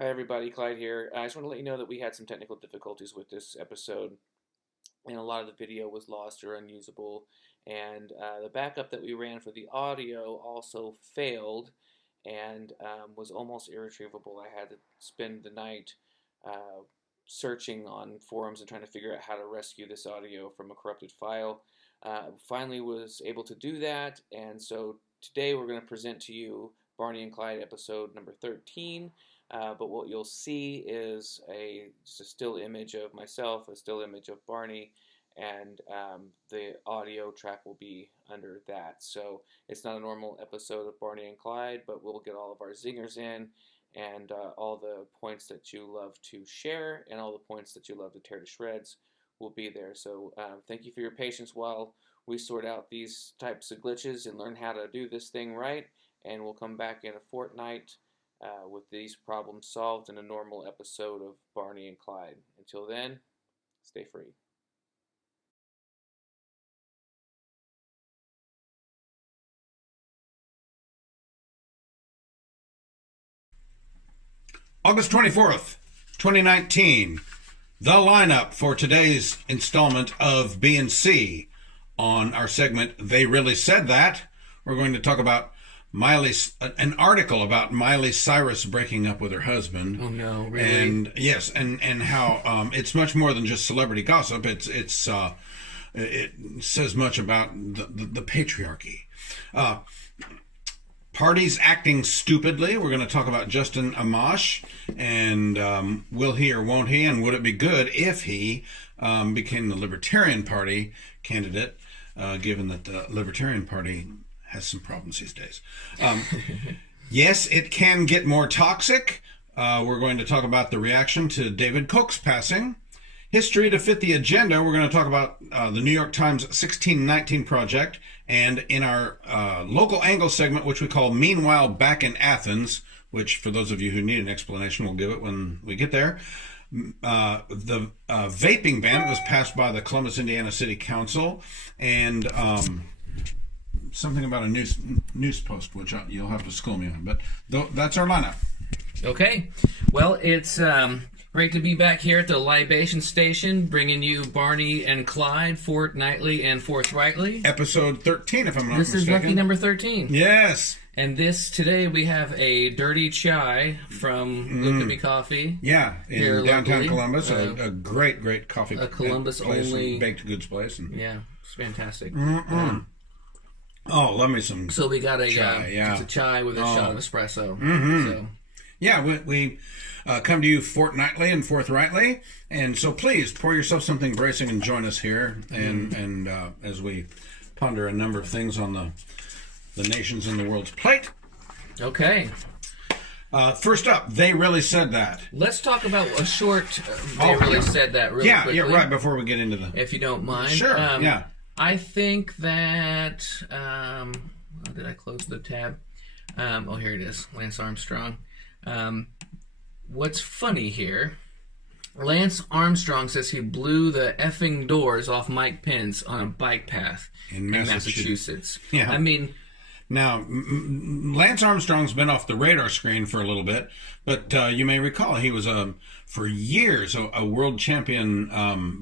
Hi everybody, Clyde here. I just want to let you know that we had some technical difficulties with this episode, and a lot of the video was lost or unusable, and the backup that we ran for the audio also failed and was almost irretrievable. I had to spend the night searching on forums and trying to figure out how to rescue this audio from a corrupted file. Finally was able to do that, and so today we're going to present to you Barney and Clyde episode number 13. But what you'll see is just a still image of myself, a still image of Barney, and the audio track will be under that. So it's not a normal episode of Barney and Clyde, but we'll get all of our zingers in and all the points that you love to share and all the points that you love to tear to shreds will be there. So thank you for your patience while we sort out these types of glitches and learn how to do this thing right. And we'll come back in a fortnight with these problems solved in a normal episode of Barney and Clyde. Until then, stay free. August 24th, 2019. The lineup for today's installment of B&C. On our segment, They Really Said That, we're going to talk about an article about Miley Cyrus breaking up with her husband. Oh no, really? And yes, and how it's much more than just celebrity gossip. It says much about the patriarchy. Parties acting stupidly. We're going to talk about Justin Amash and will he or won't he, and would it be good if he became the Libertarian Party candidate, given that the Libertarian Party has some problems these days. Yes, it can get more toxic. We're going to talk about the reaction to David Koch's passing. History to fit the agenda. We're going to talk about the New York Times 1619 Project. And in our local angle segment, which we call Meanwhile Back in Athens, which for those of you who need an explanation, we'll give it when we get there. The vaping ban was passed by the Columbus, Indiana City Council. And something about a news post, which you'll have to school me on. But that's our lineup. Okay. Well, it's great to be back here at the Libation Station, bringing you Barney and Clyde fortnightly and forthrightly. Episode 13, if I'm not mistaken. This is lucky number 13. Yes. And today we have a dirty chai from Look at Me Coffee. Yeah, in downtown Columbus. A great coffee place. A Columbus only baked goods place. Yeah, it's fantastic. Oh, love me some. So we got chai. It's a chai with a shot of espresso. So. Yeah, we come to you fortnightly and forthrightly, and so please pour yourself something bracing and join us here, and as we ponder a number of things on the nations in the world's plate. Okay. First up, They Really Said That. Let's talk about a short. They really said that really quickly. Yeah, right before we get into the. If you don't mind. Sure. Yeah. I think that. Did I close the tab? Oh, here it is. Lance Armstrong. What's funny here? Lance Armstrong says he blew the effing doors off Mike Pence on a bike path in Massachusetts. Yeah. I mean. Now, Lance Armstrong's been off the radar screen for a little bit, but you may recall he was, for years, a world champion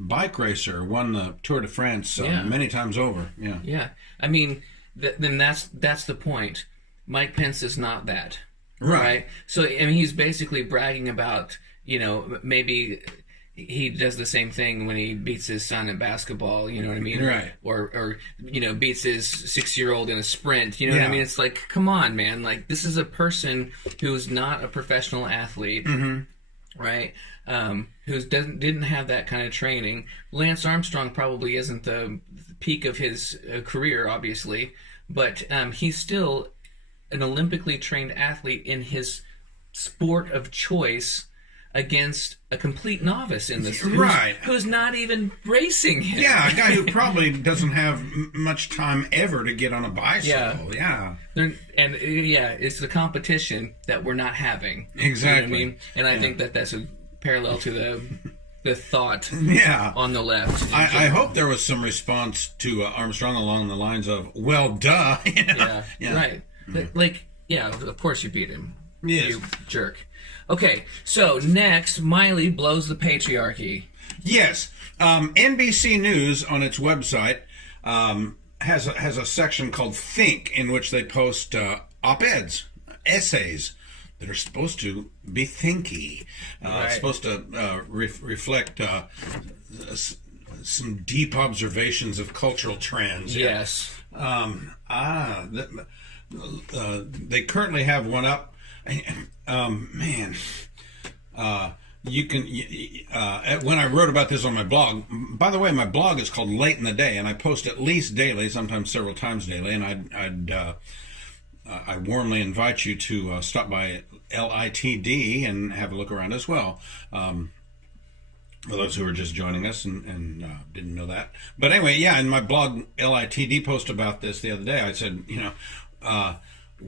bike racer, won the Tour de France many times over. Yeah. Yeah. I mean, then that's the point. Mike Pence is not that. Right. So, I mean, he's basically bragging about, maybe he does the same thing when he beats his son at basketball, you know what I mean? Right. Or beats his 6-year-old in a sprint, you know what I mean? It's like, come on, man. Like, this is a person who's not a professional athlete, right? Who didn't have that kind of training. Lance Armstrong probably isn't the peak of his career, obviously, but he's still an Olympically trained athlete in his sport of choice against a complete novice in this, who's not even racing him. Yeah, a guy who probably doesn't have much time ever to get on a bicycle. Yeah. It's the competition that we're not having. Exactly. You know what I mean? And I think that's a parallel to the thought on the left. I hope there was some response to Armstrong along the lines of, well, duh. Right. Like, of course you beat him. Yes. You jerk. Okay, so next, Miley blows the patriarchy. Yes. NBC News on its website has a section called Think, in which they post op-eds, essays that are supposed to be thinky. Right. Supposed to reflect some deep observations of cultural trends. Yes. They currently have one up. Man. You can, when I wrote about this on my blog, by the way, my blog is called Late in the Day, and I post at least daily, sometimes several times daily, and I warmly invite you to stop by LITD and have a look around as well. For those who are just joining us and didn't know that. But anyway, yeah, in my blog LITD post about this the other day, I said,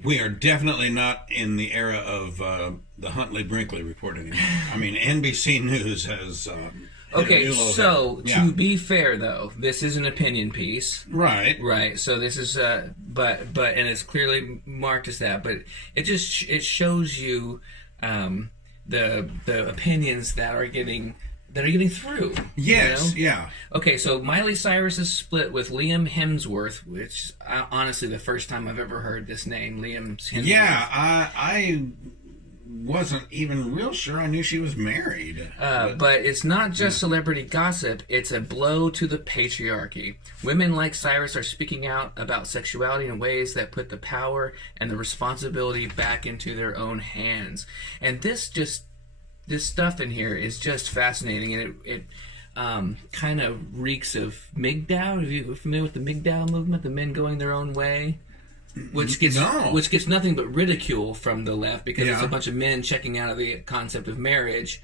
we are definitely not in the era of the Huntley-Brinkley report anymore. I mean, NBC News has... Okay, so to be fair, though, this is an opinion piece. Right. Right. So this is, but and it's clearly marked as that. But it just it shows you the opinions that are getting through. Yes. Yeah. Okay, so Miley Cyrus is split with Liam Hemsworth, which honestly the first time I've ever heard this name, Liam Hemsworth. Yeah, I wasn't even real sure I knew she was married. But it's not just celebrity gossip, it's a blow to the patriarchy. Women like Cyrus are speaking out about sexuality in ways that put the power and the responsibility back into their own hands. And this stuff in here is just fascinating, and it kind of reeks of MGTOW. Are you familiar with the MGTOW movement, the men going their own way? Which gets nothing but ridicule from the left because it's a bunch of men checking out of the concept of marriage,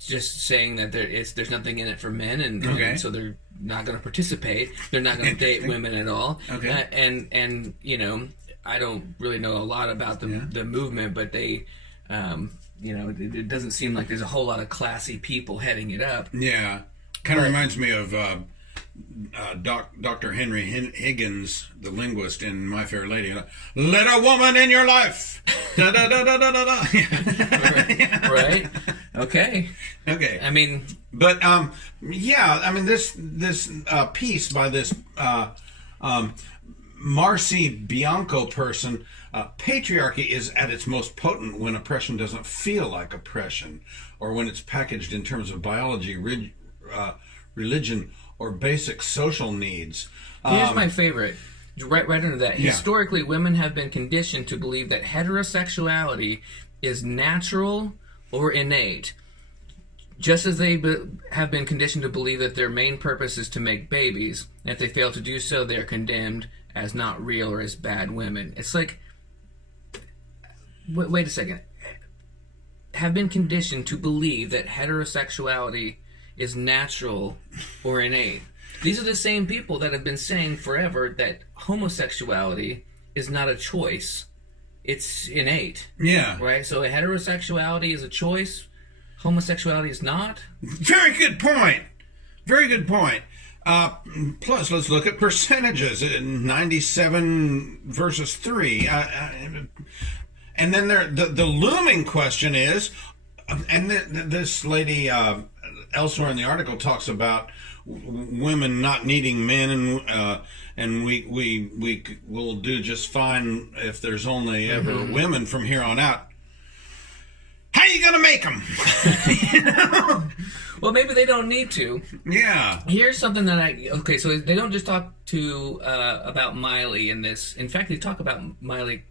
just saying that there's nothing in it for men, and so they're not going to participate. They're not going to date women at all. Okay. And I don't really know a lot about the movement, but they, it doesn't seem like there's a whole lot of classy people heading it up. Yeah, kind of reminds me of Dr. Henry Higgins, the linguist in My Fair Lady. Let a woman in your life. Da, da, da, da, da, da, da. Right. Okay. I mean, but this piece by this Marcy Bianco person. Patriarchy is at its most potent when oppression doesn't feel like oppression, or when it's packaged in terms of biology, religion, or basic social needs. Here's my favorite. Right under that. Yeah. Historically, women have been conditioned to believe that heterosexuality is natural or innate, just as they have been conditioned to believe that their main purpose is to make babies, and if they fail to do so, they are condemned as not real or as bad women. It's like, wait a second. Have been conditioned to believe that heterosexuality is natural or innate. These are the same people that have been saying forever that homosexuality is not a choice. It's innate. Yeah. Right? So heterosexuality is a choice. Homosexuality is not. Very good point. Very good point. Plus, let's look at percentages. 97 versus 3. And then the looming question is, and this lady elsewhere in the article talks about women not needing men, and we will do just fine if there's only ever women from here on out. How you gonna make them? Well, maybe they don't need to. Yeah. Here's something that so they don't just talk about Miley in this. In fact, they talk about Miley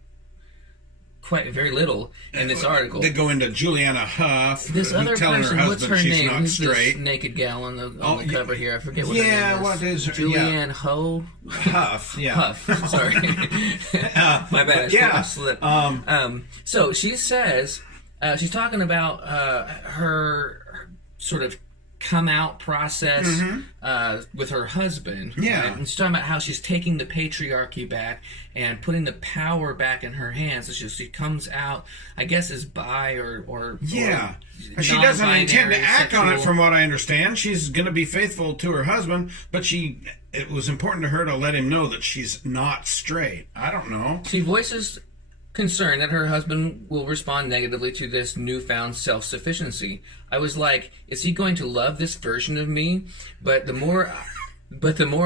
very little in this article. They go into Juliana Huff, this other telling person, her what's husband her she's name? not Who's straight. This naked gal on the cover here? I forget what her name is. Yeah, what is her? Julianne Ho? Huff, yeah. Huff, sorry. My bad, slip. So she says, she's talking about her sort of come out process with her husband. Yeah. Right? And she's talking about how she's taking the patriarchy back and putting the power back in her hands. So she comes out, I guess, as bi or yeah. Or she doesn't intend to act on it, from what I understand. She's going to be faithful to her husband, but it was important to her to let him know that she's not straight. I don't know. She voices concerned that her husband will respond negatively to this newfound self-sufficiency. I was like, is he going to love this version of me? But the more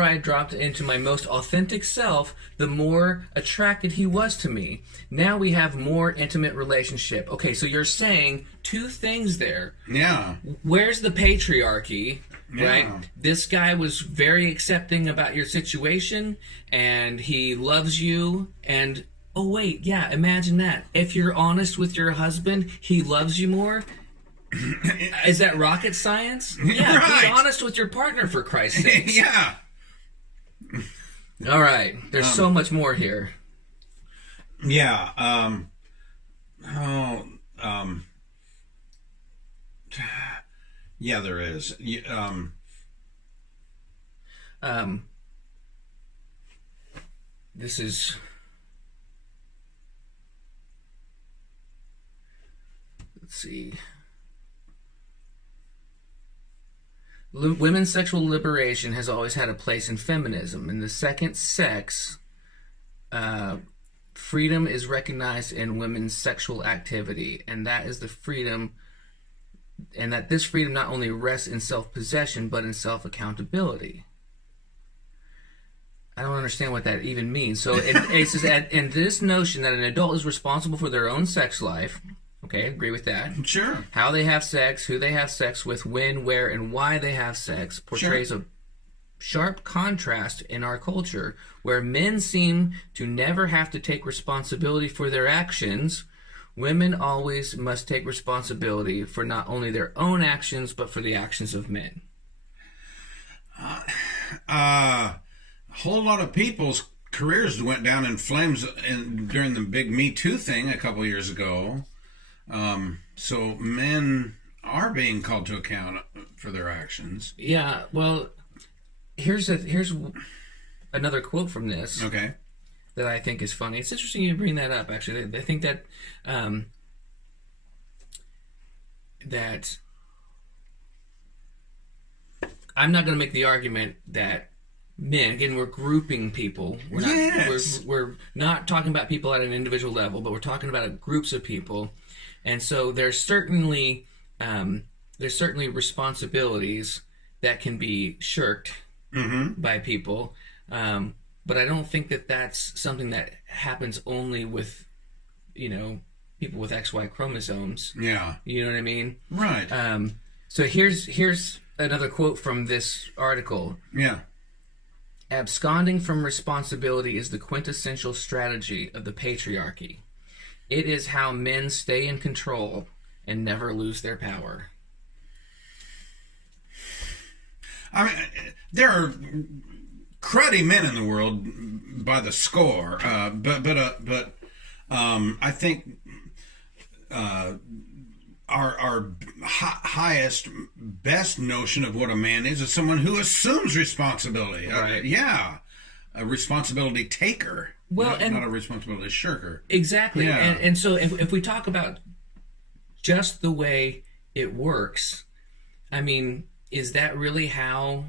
I dropped into my most authentic self, the more attracted he was to me. Now we have more intimate relationship. Okay, so you're saying two things there. Yeah. Where's the patriarchy? Yeah. Right? This guy was very accepting about your situation, and he loves you, and oh wait, yeah, imagine that. If you're honest with your husband, he loves you more. Is that rocket science? Yeah, right. Be honest with your partner, for Christ's sake. Yeah. All right, there's so much more here. Yeah. Yeah, there is. This is... Let's see. Women's sexual liberation has always had a place in feminism. In the second sex, freedom is recognized in women's sexual activity, and that is the freedom, and that this freedom not only rests in self-possession, but in self-accountability. I don't understand what that even means. So it says, and this notion that an adult is responsible for their own sex life. Okay, agree with that. Sure. How they have sex, who they have sex with, when, where, and why they have sex portrays a sharp contrast in our culture where men seem to never have to take responsibility for their actions. Women always must take responsibility for not only their own actions, but for the actions of men. A whole lot of people's careers went down in flames during the big Me Too thing a couple years ago. So men are being called to account for their actions. Yeah, well, here's another quote from this. Okay. That I think is funny. It's interesting you bring that up, actually. I think that that I'm not going to make the argument that men, again, we're grouping people. We're not talking about people at an individual level, but we're talking about groups of people. And so there's certainly responsibilities that can be shirked by people, but I don't think that that's something that happens only with, people with XY chromosomes. Yeah, you know what I mean? Right. So here's another quote from this article. Yeah. Absconding from responsibility is the quintessential strategy of the patriarchy. It is how men stay in control and never lose their power. I mean, there are cruddy men in the world by the score, but I think our highest, best notion of what a man is someone who assumes responsibility. Right. A responsibility taker. Well, not a responsibility shirker. Exactly. Yeah. And so if we talk about just the way it works, I mean, is that really how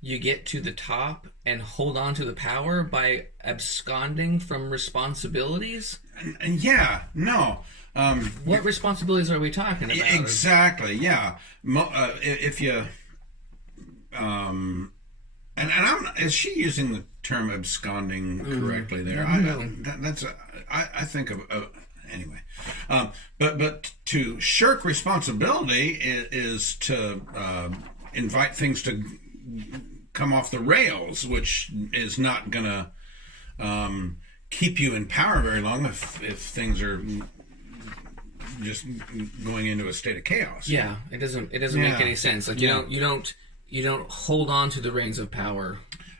you get to the top and hold on to the power, by absconding from responsibilities? And yeah, no. What responsibilities are we talking about? Exactly, yeah. If you... is she using the term absconding correctly there? I think of anyway. But to shirk responsibility is to invite things to come off the rails, which is not going to keep you in power very long if things are just going into a state of chaos. Yeah, it doesn't make any sense. Like you don't hold on to the reins of power,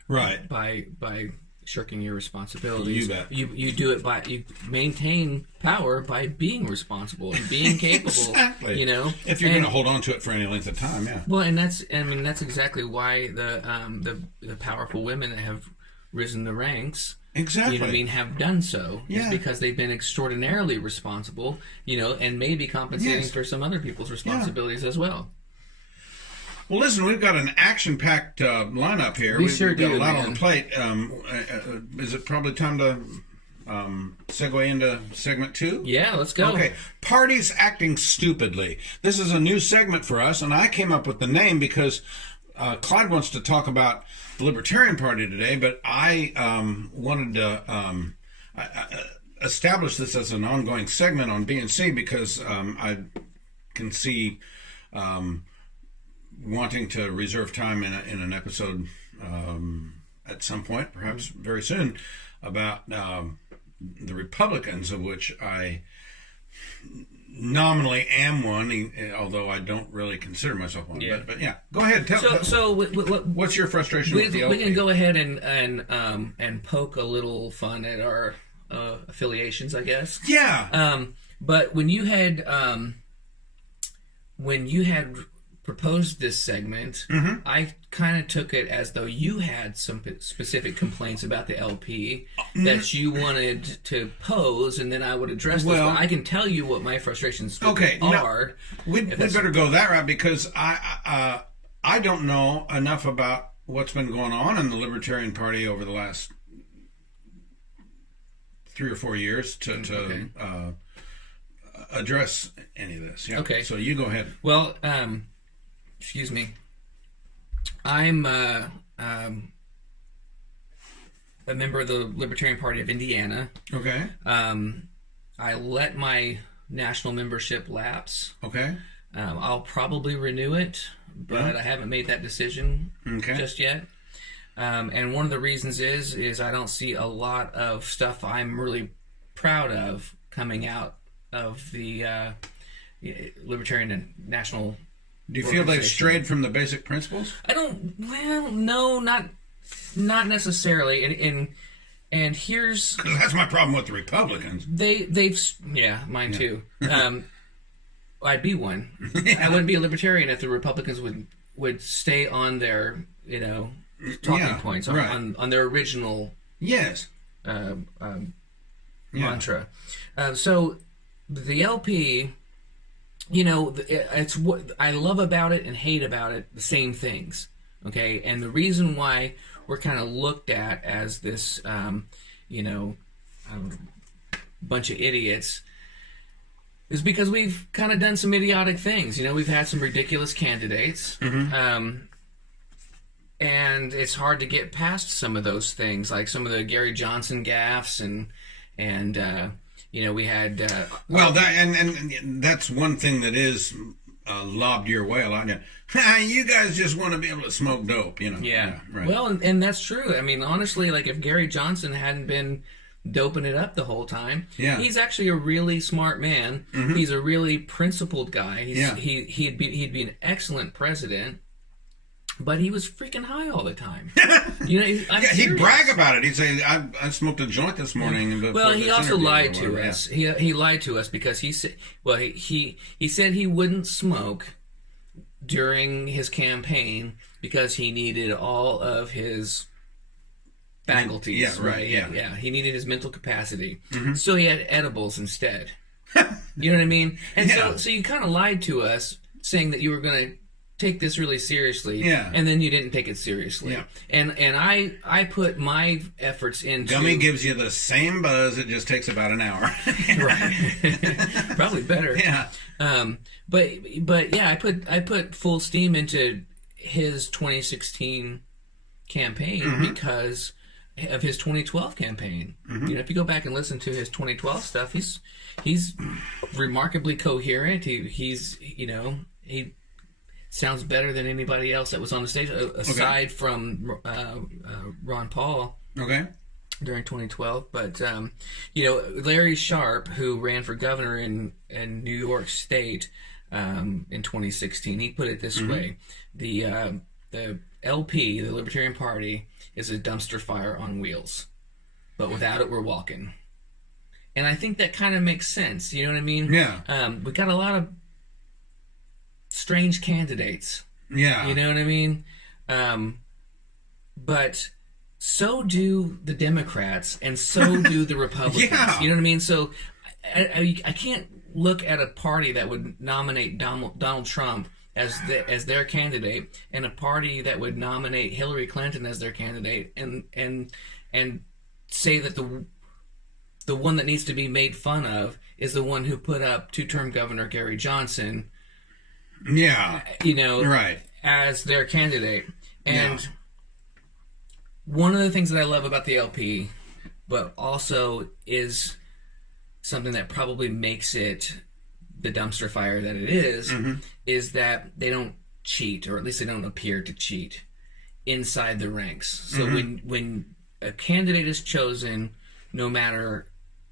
right? By shirking your responsibilities. You bet. You do it you maintain power by being responsible and being capable. Exactly. If you're going to hold on to it for any length of time, yeah. Well, and that's exactly why the powerful women that have risen the ranks. Exactly. Have done so. Yeah. It's because they've been extraordinarily responsible, and maybe compensating for some other people's responsibilities as well. Well, listen, we've got an action-packed lineup here. We've got do, a lot man. on the plate. Is it probably time to segue into segment 2? Yeah, let's go. Okay. Parties acting stupidly. This is a new segment for us, and I came up with the name because Clyde wants to talk about the Libertarian Party today, but I wanted to establish this as an ongoing segment on B&C because I can see wanting to reserve time in an episode at some point, perhaps very soon, about the Republicans, of which I nominally am one, although I don't really consider myself one. Yeah. But yeah, go ahead. What's your frustration with the LP? We can go ahead and poke a little fun at our affiliations, I guess. Yeah. But when you had proposed this segment, I kind of took it as though you had some specific complaints about the LP that you wanted to pose, and then I would address this. Well, I can tell you what my frustrations are. No, we better go that route because I don't know enough about what's been going on in the Libertarian Party over the last 3 or 4 years to address any of this. Yeah. Okay. So you go ahead. Well, excuse me. I'm a member of the Libertarian Party of Indiana. Okay. I let my national membership lapse. Okay. I'll probably renew it, but I haven't made that decision just yet. And one of the reasons is I don't see a lot of stuff I'm really proud of coming out of the Libertarian and National. Do you feel they've strayed from the basic principles? I don't. Well, no, not necessarily. And here's because that's my problem with the Republicans. They've mine too. I'd be one. I wouldn't be a Libertarian if the Republicans would stay on their talking points on their original mantra. So the LP. It's what I love about it and hate about it, the same things, okay? And the reason why we're kind of looked at as this, bunch of idiots is because we've kind of done some idiotic things. We've had some ridiculous candidates, and it's hard to get past some of those things, like some of the Gary Johnson gaffes and we had and that's one thing that is lobbed your way a lot. You guys just want to be able to smoke dope, Yeah, right. Well, and that's true. I mean, honestly, like if Gary Johnson hadn't been doping it up the whole time, he's actually a really smart man. He's a really principled guy. He'd be an excellent president. But he was freaking high all the time. He'd brag about it. He'd say, "I smoked a joint this morning." Well, he also lied to us. He lied to us because he said, he said he wouldn't smoke during his campaign because he needed all of his faculties. Yeah, right. Yeah. He needed his mental capacity, so he had edibles instead. You know what I mean? And so you kind of lied to us, saying that you were going to take this really seriously, and then you didn't take it seriously. Yeah. And I put my efforts into... Gummy gives you the same buzz, it just takes about an hour. Right. Probably better. Yeah. But yeah, I put full steam into his 2016 campaign because of his 2012 campaign. If you go back and listen to his 2012 stuff, he's remarkably coherent. He sounds better than anybody else that was on the stage, aside from Ron Paul. Okay. During 2012, but Larry Sharp, who ran for governor in New York State in 2016, he put it this way: the LP, the Libertarian Party, is a dumpster fire on wheels, but without it, we're walking. And I think that kind of makes sense. You know what I mean? Yeah. We got a lot of strange candidates. Yeah. You know what I mean? But so do the Democrats, and so do the Republicans. Yeah. You know what I mean? So I can't look at a party that would nominate Donald Trump as their candidate, and a party that would nominate Hillary Clinton as their candidate, and say that the one that needs to be made fun of is the one who put up two-term Governor Gary Johnson. Yeah. Right. As their candidate. And one of the things that I love about the LP, but also is something that probably makes it the dumpster fire that it is that they don't cheat, or at least they don't appear to cheat inside the ranks. So when a candidate is chosen, no matter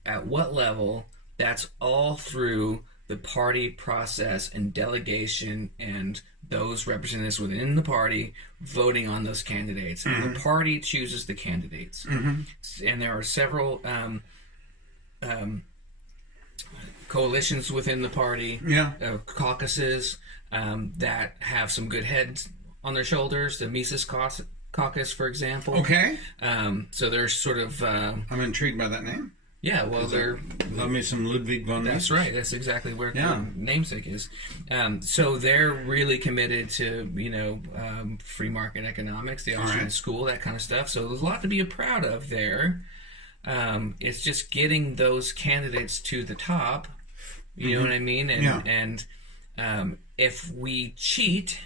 at what level, that's all through the party process and delegation and those representatives within the party voting on those candidates. And the party chooses the candidates. And there are several coalitions within the party, caucuses that have some good heads on their shoulders. The Mises Caucus, for example. Okay. So they're sort of... I'm intrigued by that name. Yeah, well, they're... Love me some Ludwig von Mises. That's right. That's exactly where the namesake is. So they're really committed to, free market economics, the Austrian school, that kind of stuff. So there's a lot to be proud of there. It's just getting those candidates to the top. You know what I mean? And if we cheat,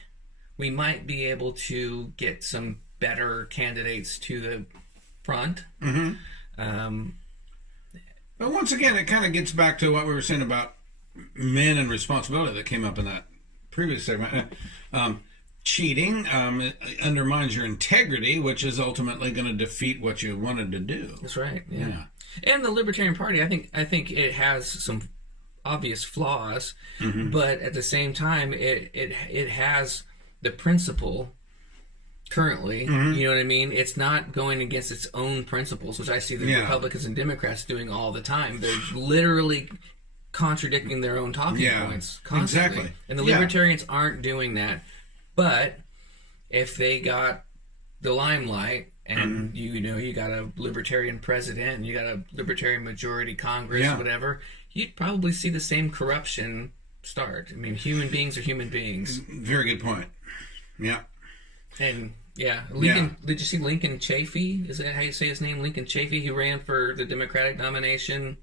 we might be able to get some better candidates to the front. But once again, it kind of gets back to what we were saying about men and responsibility that came up in that previous segment. Cheating undermines your integrity, which is ultimately going to defeat what you wanted to do. That's right. Yeah. And the Libertarian Party, I think it has some obvious flaws, but at the same time, it has the principle. Currently, you know what I mean? It's not going against its own principles, which I see the Republicans and Democrats doing all the time. They're literally contradicting their own talking points constantly. Exactly. And the Libertarians aren't doing that. But if they got the limelight and you got a Libertarian president and you got a Libertarian majority Congress, whatever, you'd probably see the same corruption start. I mean, human beings are human beings. Very good point. Yeah. And Lincoln. Did you see Lincoln Chafee? Is that how you say his name? Lincoln Chafee. He ran for the Democratic nomination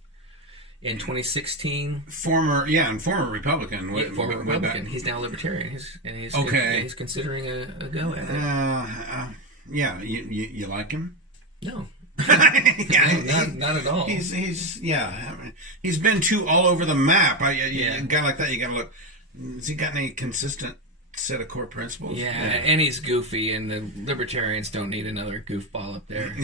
in 2016. Former Republican. Former Republican. He's now Libertarian. He's considering a go at it. You like him? No. No, not at all. He's been too all over the map. A guy like that, you got to look. Has he got any consistent set of core principles? Yeah, and he's goofy, and the Libertarians don't need another goofball up there.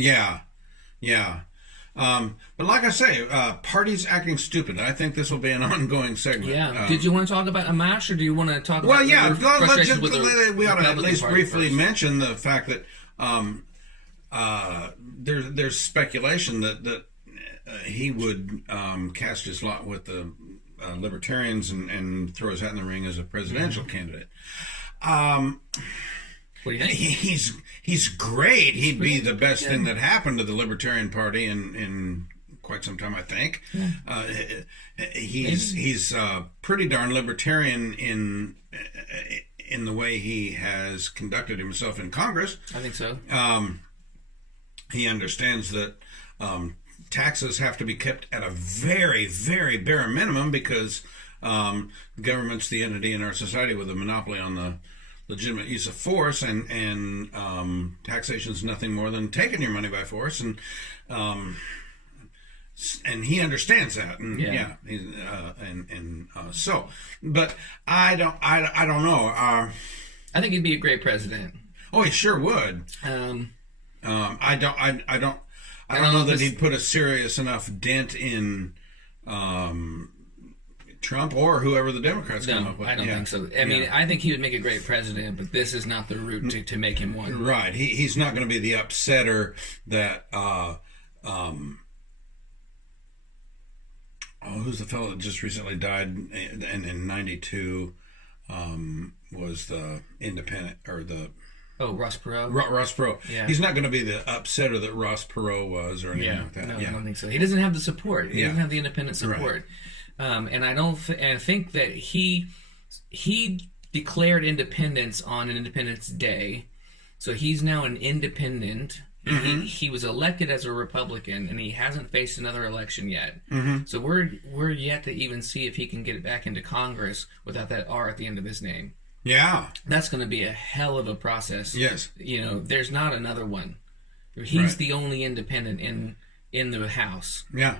But like I say, parties acting stupid. I think this will be an ongoing segment. Yeah. Did you want to talk about Amash, or do you want to talk about? We ought to at least briefly mention the fact that there's speculation that he would cast his lot with the Libertarians and throw his hat in the ring as a presidential candidate. What do you think? He's great. He'd be the best thing that happened to the Libertarian Party in quite some time, I think. He's pretty darn libertarian in the way he has conducted himself in Congress. I think so. He understands that taxes have to be kept at a very, very bare minimum because government's the entity in our society with a monopoly on the legitimate use of force, and taxation is nothing more than taking your money by force, and he understands that, so, but I don't know. I think he'd be a great president. Oh, he sure would. I don't know that he'd put a serious enough dent in Trump or whoever the Democrats come up with. I don't think so. I mean, I think he would make a great president, but this is not the route to make him one. Right. He's not going to be the upsetter that who's the fellow that just recently died and in 92 was the independent or the Ross Perot. Ross Perot. Yeah. He's not going to be the upsetter that Ross Perot was or anything like that. No, I don't think so. He doesn't have the support. He doesn't have the independent support. Right. And I don't think that he declared independence on an Independence Day. So he's now an independent He was elected as a Republican, and he hasn't faced another election yet. So we're yet to even see if he can get it back into Congress without that R at the end of his name. Yeah. That's going to be a hell of a process. Yes. There's not another one. He's the only independent in the House. Yeah.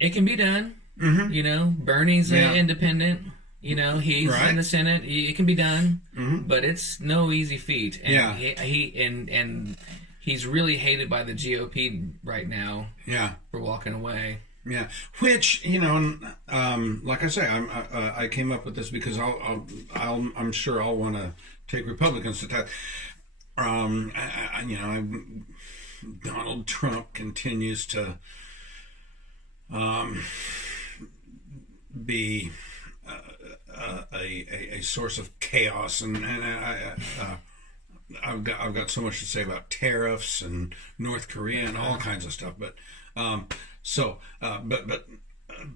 It can be done. Bernie's an independent. He's in the Senate. It can be done, but it's no easy feat. And he he's really hated by the GOP right now. Yeah, for walking away. Yeah, which like I say, I came up with this because I'm sure I'll want to take Republicans to task. Donald Trump continues to be a source of chaos, and I've got so much to say about tariffs and North Korea and all kinds of stuff, but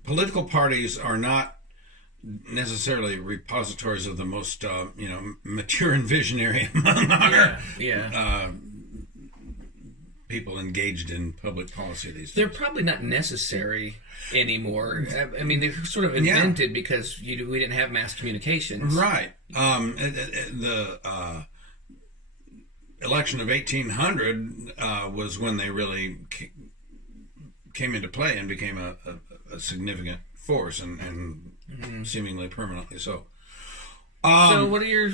political parties are not necessarily repositories of the most mature and visionary among our people engaged in public policy these days. They're probably not necessary anymore. I mean, they're sort of invented because we didn't have mass communications. Right. The election of 1800 was when they really came into play and became a significant force, and seemingly permanently so. So what are your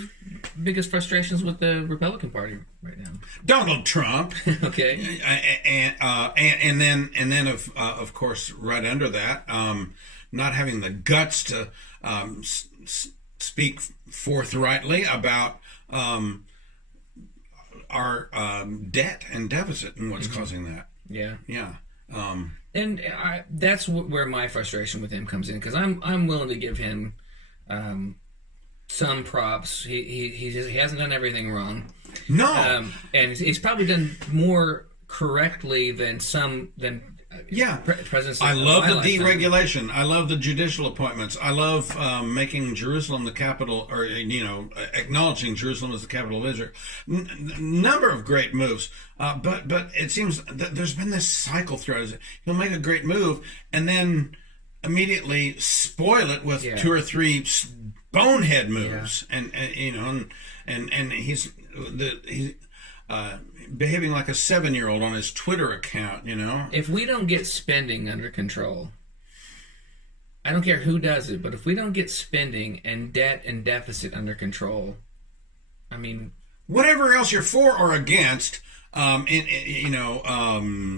biggest frustrations with the Republican Party right now? Donald Trump. Okay. And then of course right under that, not having the guts to speak forthrightly about our debt and deficit and what's causing that. Yeah. Yeah. And that's where my frustration with him comes in, because I'm willing to give him some props. He hasn't done everything wrong. No. And he's probably done more correctly than presidents. I love the deregulation. I love the judicial appointments. I love making Jerusalem the capital, or acknowledging Jerusalem as the capital of Israel. Number of great moves. But it seems that there's been this cycle throughout it. He'll make a great move and then immediately spoil it with two or three bonehead moves, and he's behaving like a 7-year-old on his Twitter account. If we don't get spending under control, I don't care who does it, but if we don't get spending and debt and deficit under control, I mean, whatever else you're for or against,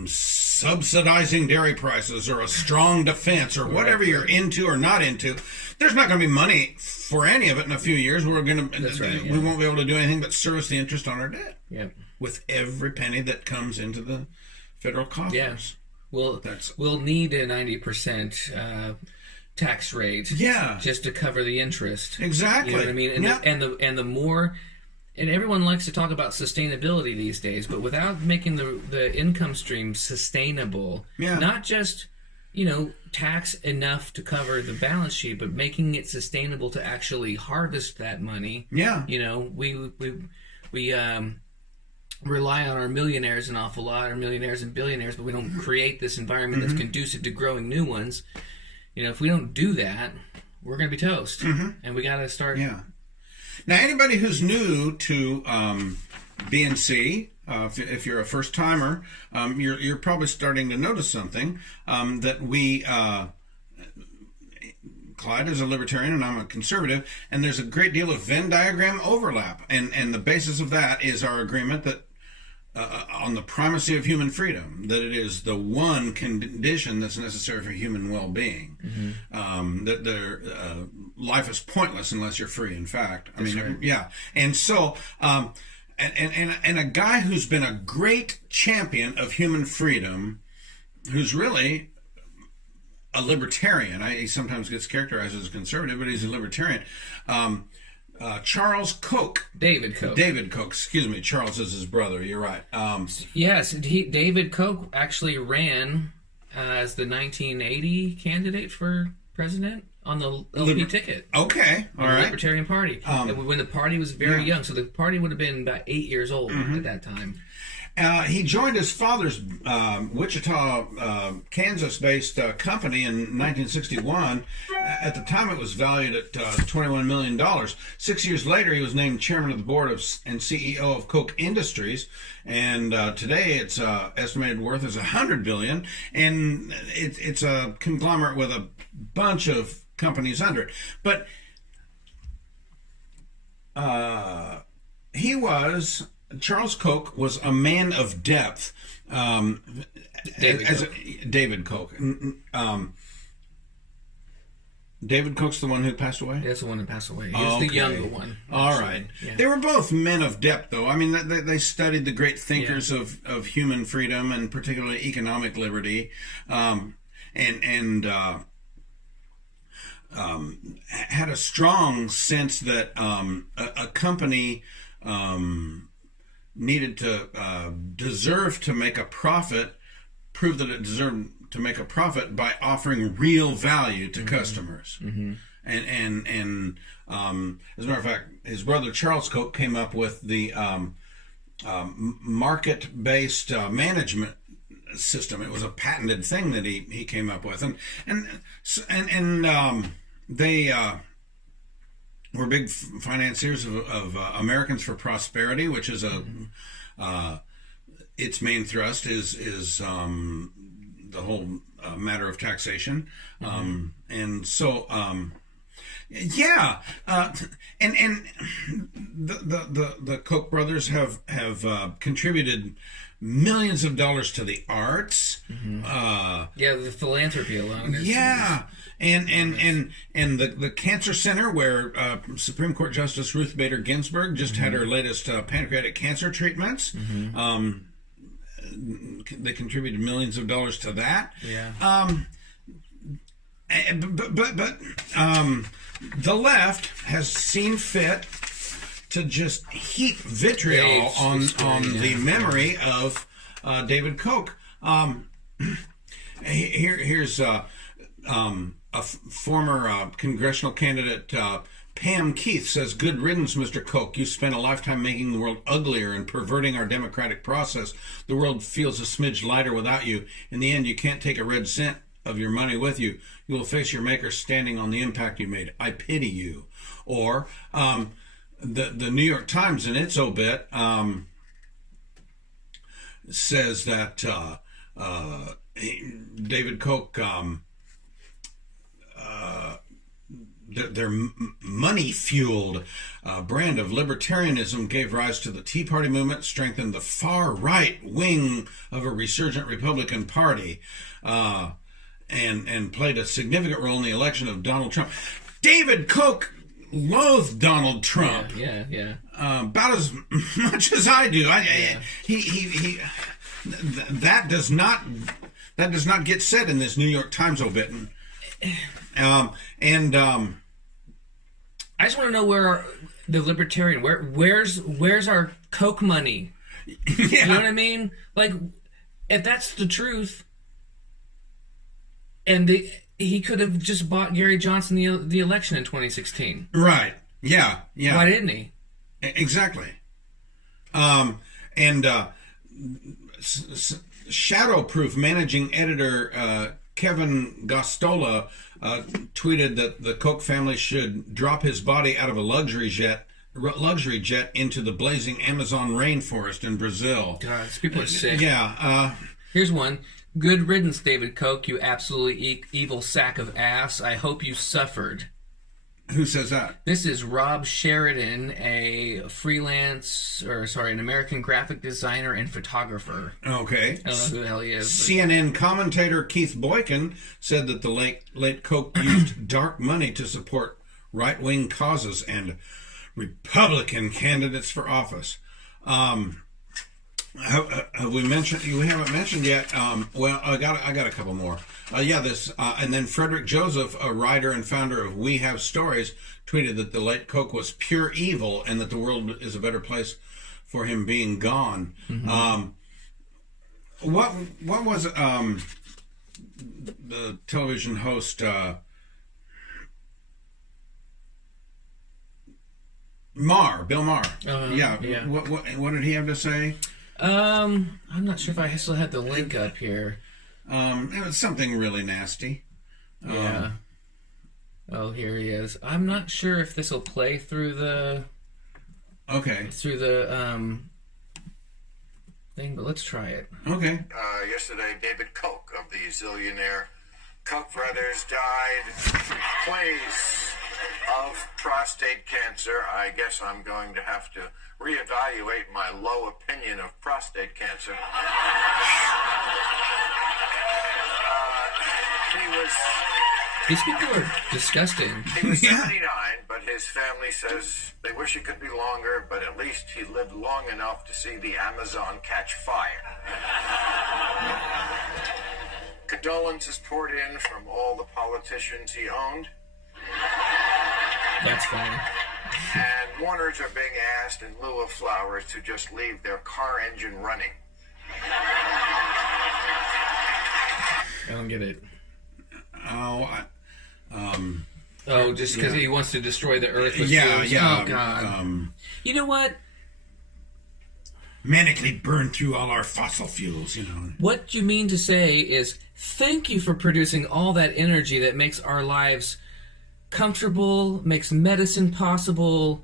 subsidizing dairy prices or a strong defense or whatever you're into or not into, there's not going to be money for any of it in a few years. We won't be able to do anything but service the interest on our debt. Yep. With every penny that comes into the federal coffers. Yeah. We'll need a 90% tax rate. Yeah. Just to cover the interest. Exactly. You know what I mean? And the more. And everyone likes to talk about sustainability these days, but without making the income stream sustainable, not just, tax enough to cover the balance sheet, but making it sustainable to actually harvest that money. Yeah. We rely on our millionaires an awful lot, our millionaires and billionaires, but we don't create this environment that's conducive to growing new ones. If we don't do that, we're going to be toast. And we got to start... Yeah. Now, anybody who's new to BNC, if you're a first timer, you're probably starting to notice something that we. Clyde is a libertarian and I'm a conservative, and there's a great deal of Venn diagram overlap, and the basis of that is our agreement that on the primacy of human freedom, that it is the one condition that's necessary for human well-being. That life is pointless unless you're free. In fact, and so and a guy who's been a great champion of human freedom, who's really a libertarian. He sometimes gets characterized as a conservative, but he's a libertarian. Charles Koch. David Koch. Excuse me. Charles is his brother. You're right. Yes, David Koch actually ran as the 1980 candidate for president on the LP ticket. Okay, all right. Libertarian Party. When the party was very young, so the party would have been about 8 years old at that time. He joined his father's Wichita, Kansas-based company in 1961. At the time, it was valued at $21 million. 6 years later, he was named chairman of the board and CEO of Koch Industries. And today, it's estimated worth as $100 billion. And it's a conglomerate with a bunch of companies under it. But Charles Koch was a man of depth. David Koch. David Koch's the one who passed away? That's the one that passed away. He's the younger one. All right. Yeah. They were both men of depth, though. I mean, they studied the great thinkers of human freedom and particularly economic liberty, and had a strong sense that a company needed to deserve to make a profit, prove that it deserved to make a profit by offering real value to customers. And as a matter of fact, his brother Charles Koch came up with the market-based management system. It was a patented thing that he came up with, and they were big financiers of Americans for Prosperity, which is its main thrust is the whole matter of taxation, and so and the Koch brothers have contributed millions of dollars to the arts. The philanthropy alone. And the Cancer Center, where Supreme Court Justice Ruth Bader Ginsburg just had her latest pancreatic cancer treatments. They contributed millions of dollars to that. But the left has seen fit to just heap vitriol on the memory of David Koch. Here's a former congressional candidate, Pam Keith, says, "Good riddance, Mr. Koch. You spent a lifetime making the world uglier and perverting our democratic process. The world feels a smidge lighter without you. In the end, you can't take a red cent of your money with you. You will face your maker standing on the impact you made. I pity you." Or the New York Times, in its obit, says that David Koch, their money-fueled brand of libertarianism gave rise to the Tea Party movement, strengthened the far-right wing of a resurgent Republican Party, and played a significant role in the election of Donald Trump. David Koch loathed Donald Trump. About as much as I do. That does not get said in this New York Times obit. I just want to know where the Libertarian, where's our Koch money? You know what I mean? Like, if that's the truth, and he could have just bought Gary Johnson the election in 2016. Right. Yeah. Why didn't he? Exactly. Shadowproof managing editor Kevin Gostola tweeted that the Koch family should drop his body out of a luxury jet into the blazing Amazon rainforest in Brazil. God, these people are sick. Here's one. Good riddance, David Koch, you absolutely evil sack of ass. I hope you suffered. Who says that? This is Rob Sheridan, an American graphic designer and photographer. Okay. I don't know who the hell he is. CNN commentator Keith Boykin said that the late Koch used dark money to support right-wing causes and Republican candidates for office. Have we mentioned? We haven't mentioned yet. Well, I got a couple more. And then Frederick Joseph, a writer and founder of We Have Stories, tweeted that the late Koch was pure evil and that the world is a better place for him being gone. What was the television host Bill Maher? What did he have to say? I'm not sure if I still have the link up here. It was something really nasty. Yeah. Oh, here he is. I'm not sure if this will play through the... Okay. Through the, thing, but let's try it. Okay. Yesterday, David Koch of the zillionaire Koch brothers died in place of prostate cancer. I guess I'm going to have to reevaluate my low opinion of prostate cancer. These people are disgusting. He was 79, but his family says they wish it could be longer, but at least he lived long enough to see the Amazon catch fire. Condolences poured in from all the politicians he owned. That's funny. And mourners are being asked in lieu of flowers to just leave their car engine running. I don't get it. Just because he wants to destroy the earth with yeah, fuels. yeah. Oh, God. You know what? Manically burn through all our fossil fuels, What you mean to say is, thank you for producing all that energy that makes our lives comfortable, makes medicine possible,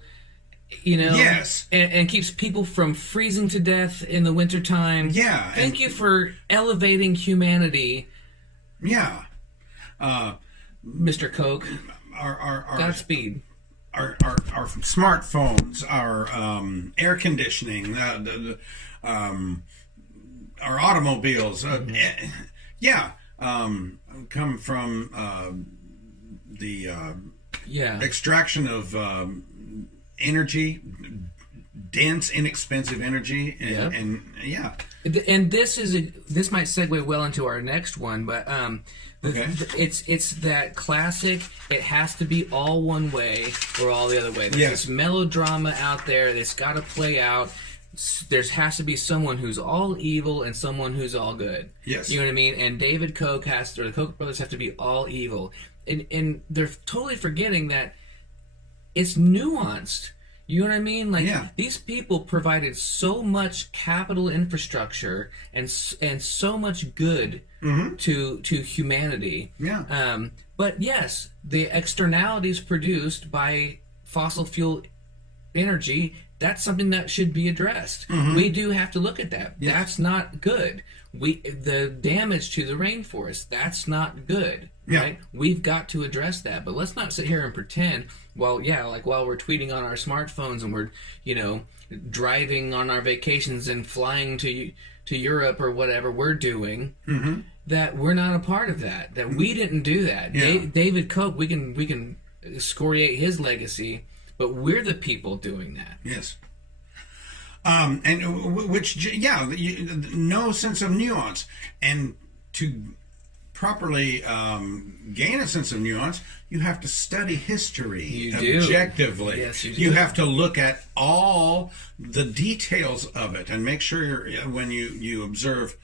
Yes. And keeps people from freezing to death in the wintertime. Yeah. Thank you for elevating humanity. Yeah. Mr. Koch. Our Godspeed. Our smartphones, our air conditioning, our automobiles, come from the extraction of energy, dense, inexpensive energy, and this might segue well into our next one, but it's that classic. It has to be all one way or all the other way. There's this melodrama out there that's got to play out. There has to be someone who's all evil and someone who's all good. Yes, you know what I mean. And David Koch the Koch brothers have to be all evil, and they're totally forgetting that it's nuanced. You know what I mean? These people provided so much capital infrastructure and so much good to humanity. Yeah. But yes, the externalities produced by fossil fuel energy, that's something that should be addressed. We do have to look at that. Yes. That's not good. The damage to the rainforest, that's not good. Yeah. Right? We've got to address that. But let's not sit here and pretend while we're tweeting on our smartphones and we're, driving on our vacations and flying to Europe or whatever we're doing, that we're not a part of that. That we didn't do that. Yeah. David Koch, we can excoriate his legacy, but we're the people doing that. Yes. No sense of nuance. And to properly gain a sense of nuance, you have to study history objectively. Yes, you do. You have to look at all the details of it and make sure when you observe,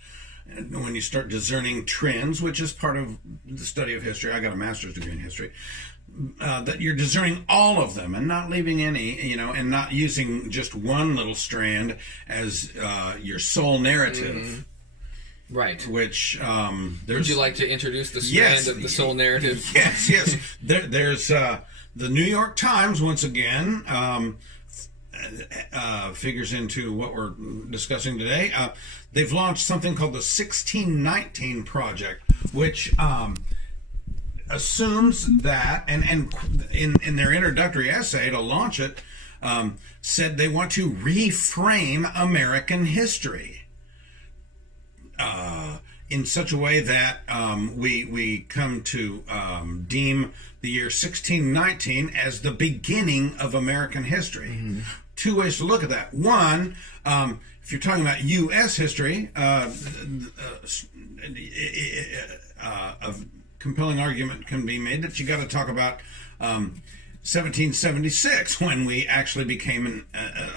when you start discerning trends, which is part of the study of history. I got a master's degree in history. That you're discerning all of them and not leaving any, and not using just one little strand as your sole narrative. Right. Which would you like to introduce the strand of the sole narrative? Yes. There's the New York Times once again figures into what we're discussing today. They've launched something called the 1619 Project, which assumes that, and in their introductory essay to launch it, said they want to reframe American history in such a way that we come to deem the year 1619 as the beginning of American history. Two ways to look at that. One, if you're talking about U.S. history, a compelling argument can be made that you got to talk about 1776, when we actually became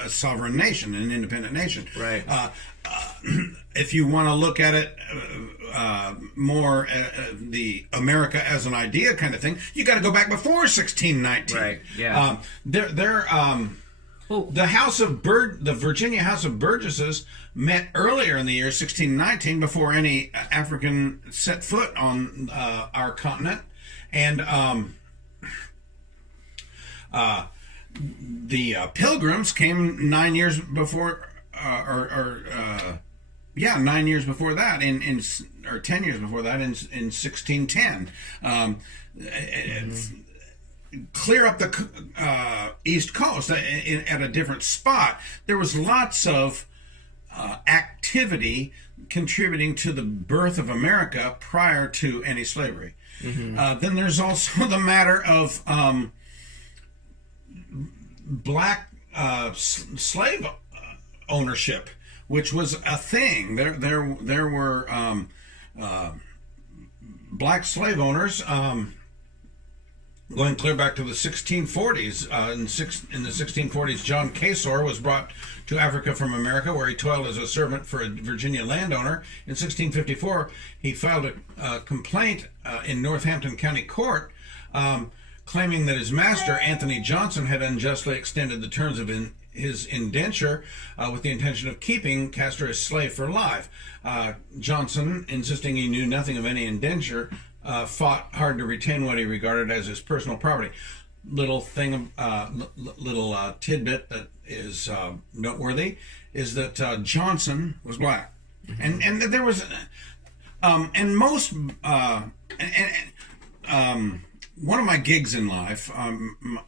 a sovereign nation, an independent nation. Right. If you want to look at it more the America as an idea kind of thing, you got to go back before 1619. Right. Yeah. The Virginia House of Burgesses met earlier in the year 1619 before any African set foot on our continent, and the Pilgrims came 9 years before, 9 years before that, or 10 years before that, in 1610. Clear up the East Coast at a different spot. There was lots of activity contributing to the birth of America prior to any slavery. Then there's also the matter of black slave ownership, which was a thing. There were black slave owners going clear back to the 1640s. In the 1640s, John Casor was brought to Africa from America, where he toiled as a servant for a Virginia landowner. In 1654, he filed a complaint in Northampton County Court, claiming that his master, Anthony Johnson, had unjustly extended the terms of his indenture with the intention of keeping Castor as slave for life. Johnson, insisting he knew nothing of any indenture, fought hard to retain what he regarded as his personal property. Little tidbit that is noteworthy is that Johnson was black, and there was, and most, one of my gigs in life,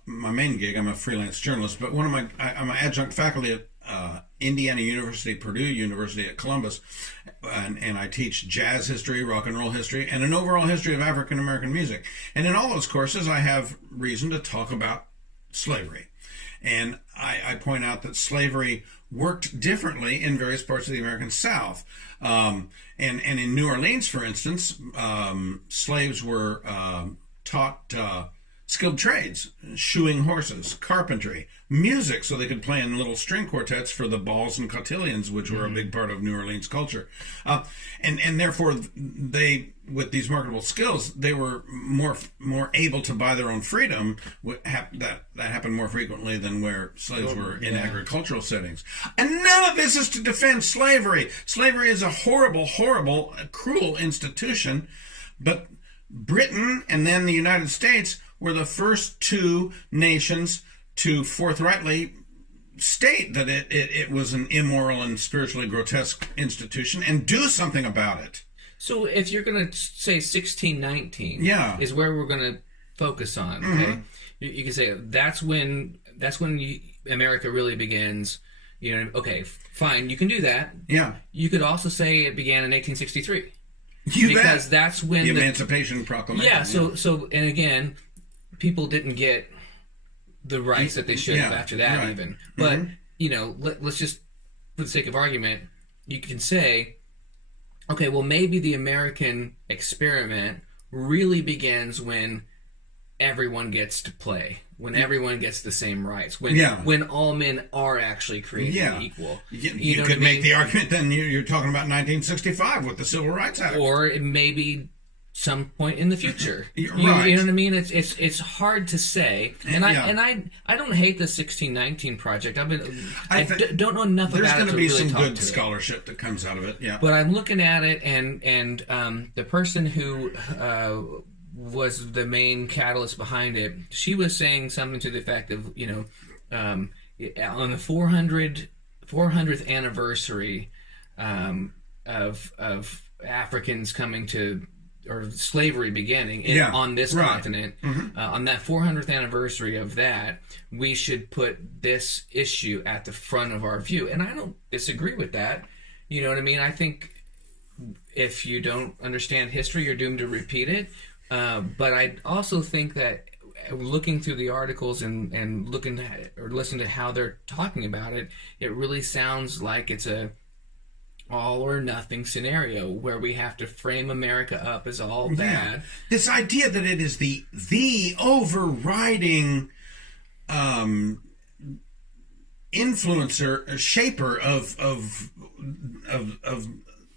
my main gig, I'm a freelance journalist, but I'm an adjunct faculty at Indiana University, Purdue University at Columbus, and I teach jazz history, rock and roll history, and an overall history of African American music. And in all those courses, I have reason to talk about slavery. And I point out that slavery worked differently in various parts of the American South. And in New Orleans, for instance, slaves were taught skilled trades, shoeing horses, carpentry, music, so they could play in little string quartets for the balls and cotillions, which were a big part of New Orleans culture. And therefore, they, with these marketable skills, they were more able to buy their own freedom. That happened more frequently than where slaves were in agricultural settings. And none of this is to defend slavery. Slavery is a horrible, horrible, cruel institution, but Britain and then the United States were the first two nations to forthrightly state that it was an immoral and spiritually grotesque institution and do something about it. So if you're going to say 1619 is where we're going to focus on, okay? You can say that's when America really begins. You know, okay, fine, you can do that. Yeah. You could also say it began in 1863. Because that's when the Emancipation Proclamation. Yeah, so and again, people didn't get the rights that they should have after that even. But, you know, let's just, for the sake of argument, you can say, okay, well, maybe the American experiment really begins when everyone gets to play, when everyone gets the same rights, when all men are actually created equal. You could make the argument then you're talking about 1965 with the Civil Rights Act. Or maybe some point in the future. You know what I mean? It's hard to say. And I don't hate the 1619 project. I don't know enough about it to really talk to it. There's going to be some good scholarship that comes out of it, But I'm looking at it, and the person who was the main catalyst behind it, she was saying something to the effect of, you know, on the 400th anniversary of Africans coming to, or slavery beginning on this continent, on that 400th anniversary of that, we should put this issue at the front of our view. And I don't disagree with that. You know what I mean? I think if you don't understand history, you're doomed to repeat it. But I also think that looking through the articles and looking at or listening to how they're talking about it, it really sounds like it's a all or nothing scenario where we have to frame America up as all bad. This idea that it is the overriding influencer, shaper of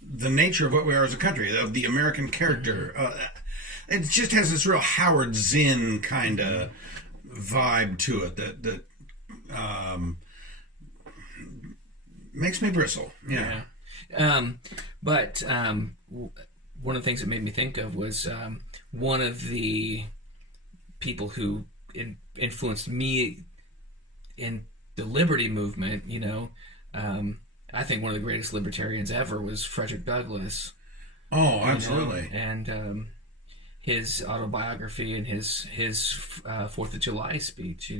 the nature of what we are as a country, of the American character. It just has this real Howard Zinn kind of vibe to it. makes me bristle. Yeah. But one of the things that made me think of was one of the people who influenced me in the liberty movement. I think one of the greatest libertarians ever was Frederick Douglass. Oh, absolutely. And his autobiography and his 4th of July speech.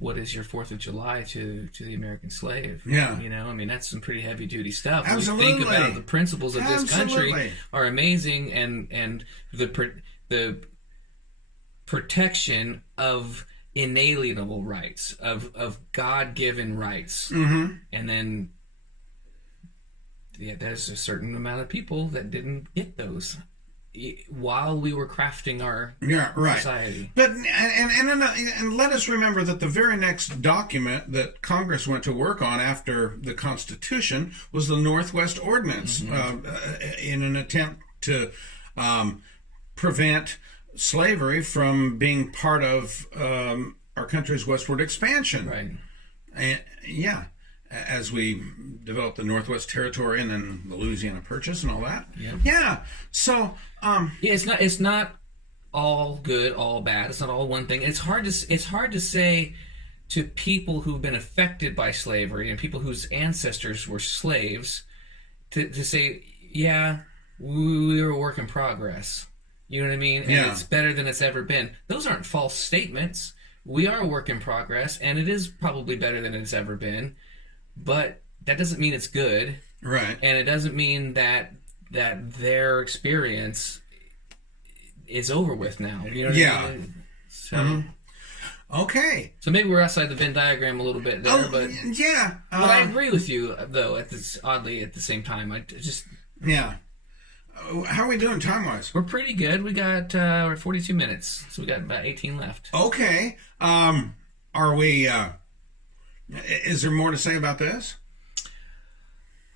What is your 4th of July to the American slave? Yeah. That's some pretty heavy duty stuff. Absolutely. When you think about the principles of this country are amazing, and the protection of inalienable rights, of God-given rights. And then there's a certain amount of people that didn't get those while we were crafting our society. But and let us remember that the very next document that Congress went to work on after the Constitution was the Northwest Ordinance, in an attempt to prevent slavery from being part of our country's westward expansion. Right. And as we developed the Northwest Territory and then the Louisiana Purchase and all that. Yeah. So it's not all good, all bad. It's not all one thing. It's hard to say to people who've been affected by slavery and people whose ancestors were slaves to say, we were a work in progress. You know what I mean? And it's better than it's ever been. Those aren't false statements. We are a work in progress, and it is probably better than it's ever been. But that doesn't mean it's good. Right. And it doesn't mean that their experience is over with now. You know what I mean? So, okay. So maybe we're outside the Venn diagram a little bit there, but I agree with you, though, oddly at the same time. How are we doing time-wise? We're pretty good. We got we're at 42 minutes, so we got about 18 left. Okay. Are we... is there more to say about this?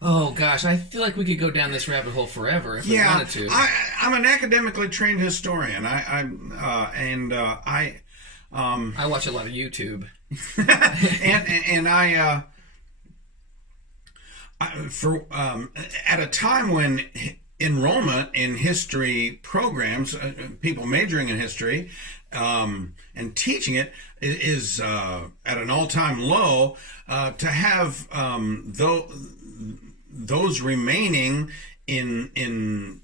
Oh, gosh. I feel like we could go down this rabbit hole forever if we wanted to. I'm an academically trained historian. I watch a lot of YouTube. and I at a time when enrollment in history programs, people majoring in history and teaching it is at an all-time low, to have those remaining in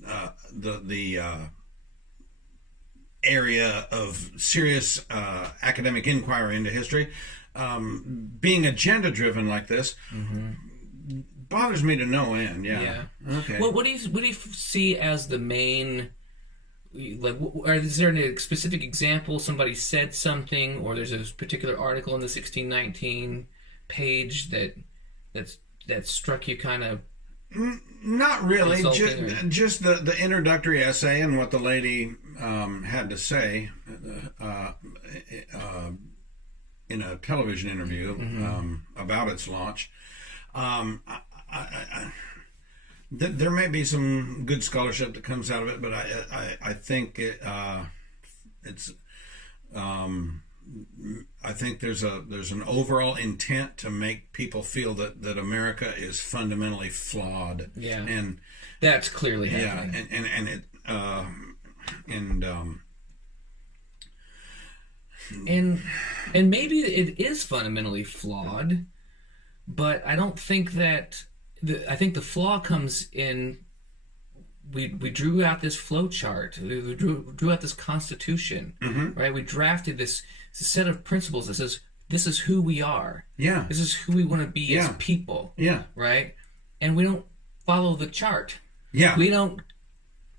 the area of serious academic inquiry into history, being agenda-driven like this, bothers me to no end. Yeah. Okay. Well, what do you see as the main? Is there a specific example? Somebody said something, or there's a particular article in the 1619 page that struck you kind of? Not really. Just the introductory essay and what the lady had to say in a television interview about its launch. There may be some good scholarship that comes out of it, but I think it's I think there's an overall intent to make people feel that America is fundamentally flawed. Yeah, and that's clearly happening. And maybe it is fundamentally flawed, but I don't think that. I think the flaw comes in. We drew out this flow chart. We drew out this Constitution, right? We drafted this set of principles that says this is who we are. Yeah. This is who we want to be as people. Yeah. Right. And we don't follow the chart. Yeah. We don't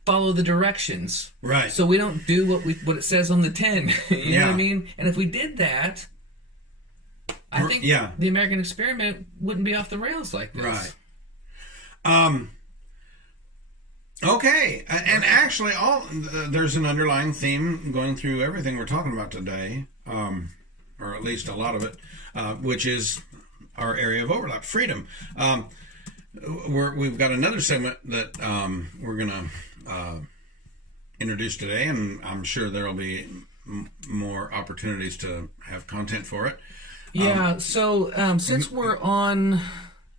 follow the directions. Right. So we don't do what it says on the 10. You know what I mean? And if we did that, I think the American experiment wouldn't be off the rails like this. Right. Okay, and actually, there's an underlying theme going through everything we're talking about today, or at least a lot of it, which is our area of overlap, freedom. We've got another segment that we're going to introduce today, and I'm sure there will be more opportunities to have content for it. Yeah, so since we're on,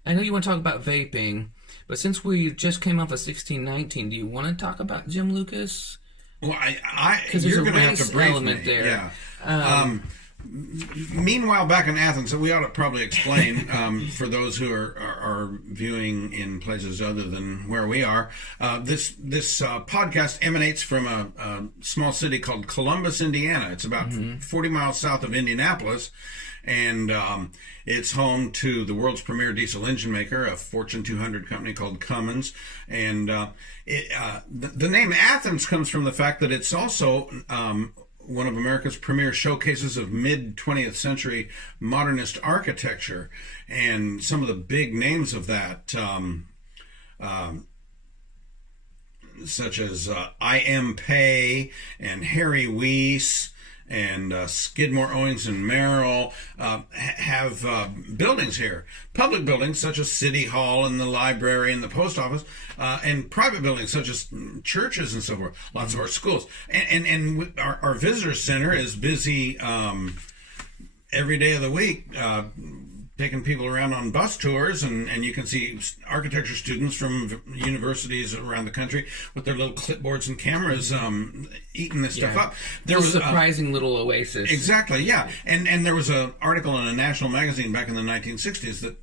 I know you want to talk about vaping, but since we just came off of 1619, do you want to talk about Jim Lucas? Well, because there's you're a going to have race to brief element me. there. Yeah. Meanwhile, back in Athens, so we ought to probably explain for those who are viewing in places other than where we are. This podcast emanates from a small city called Columbus, Indiana. It's about 40 miles south of Indianapolis, and it's home to the world's premier diesel engine maker, a Fortune 200 company called Cummins. And the name Athens comes from the fact that it's also one of America's premier showcases of mid-20th century modernist architecture. And some of the big names of that, such as I.M. Pei and Harry Weiss and Skidmore, Owings and Merrill have buildings here. Public buildings such as City Hall and the library and the post office, and private buildings such as churches and so forth. Lots of our schools. And our visitor center is busy every day of the week, taking people around on bus tours, and you can see architecture students from universities around the country with their little clipboards and cameras eating this stuff up. There was a surprising little oasis. Exactly, yeah. And there was an article in a national magazine back in the 1960s that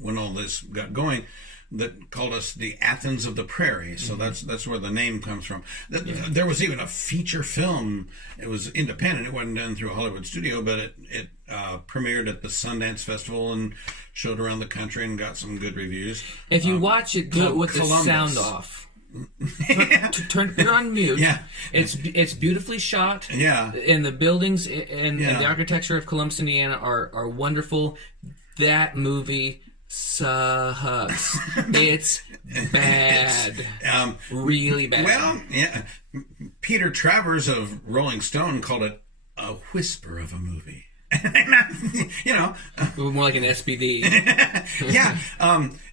when all this got going, that called us the Athens of the Prairie. So that's where the name comes from. There was even a feature film. It was independent. It wasn't done through a Hollywood studio, but it premiered at the Sundance Festival and showed around the country and got some good reviews. If you watch it, do it with the sound off. Turn it on mute. Yeah, it's beautifully shot. Yeah, and the buildings and the architecture of Columbus, Indiana are wonderful. That movie sucks. It's bad. Really bad. Well, yeah. Peter Travers of Rolling Stone called it a whisper of a movie. More like an SBD. Yeah.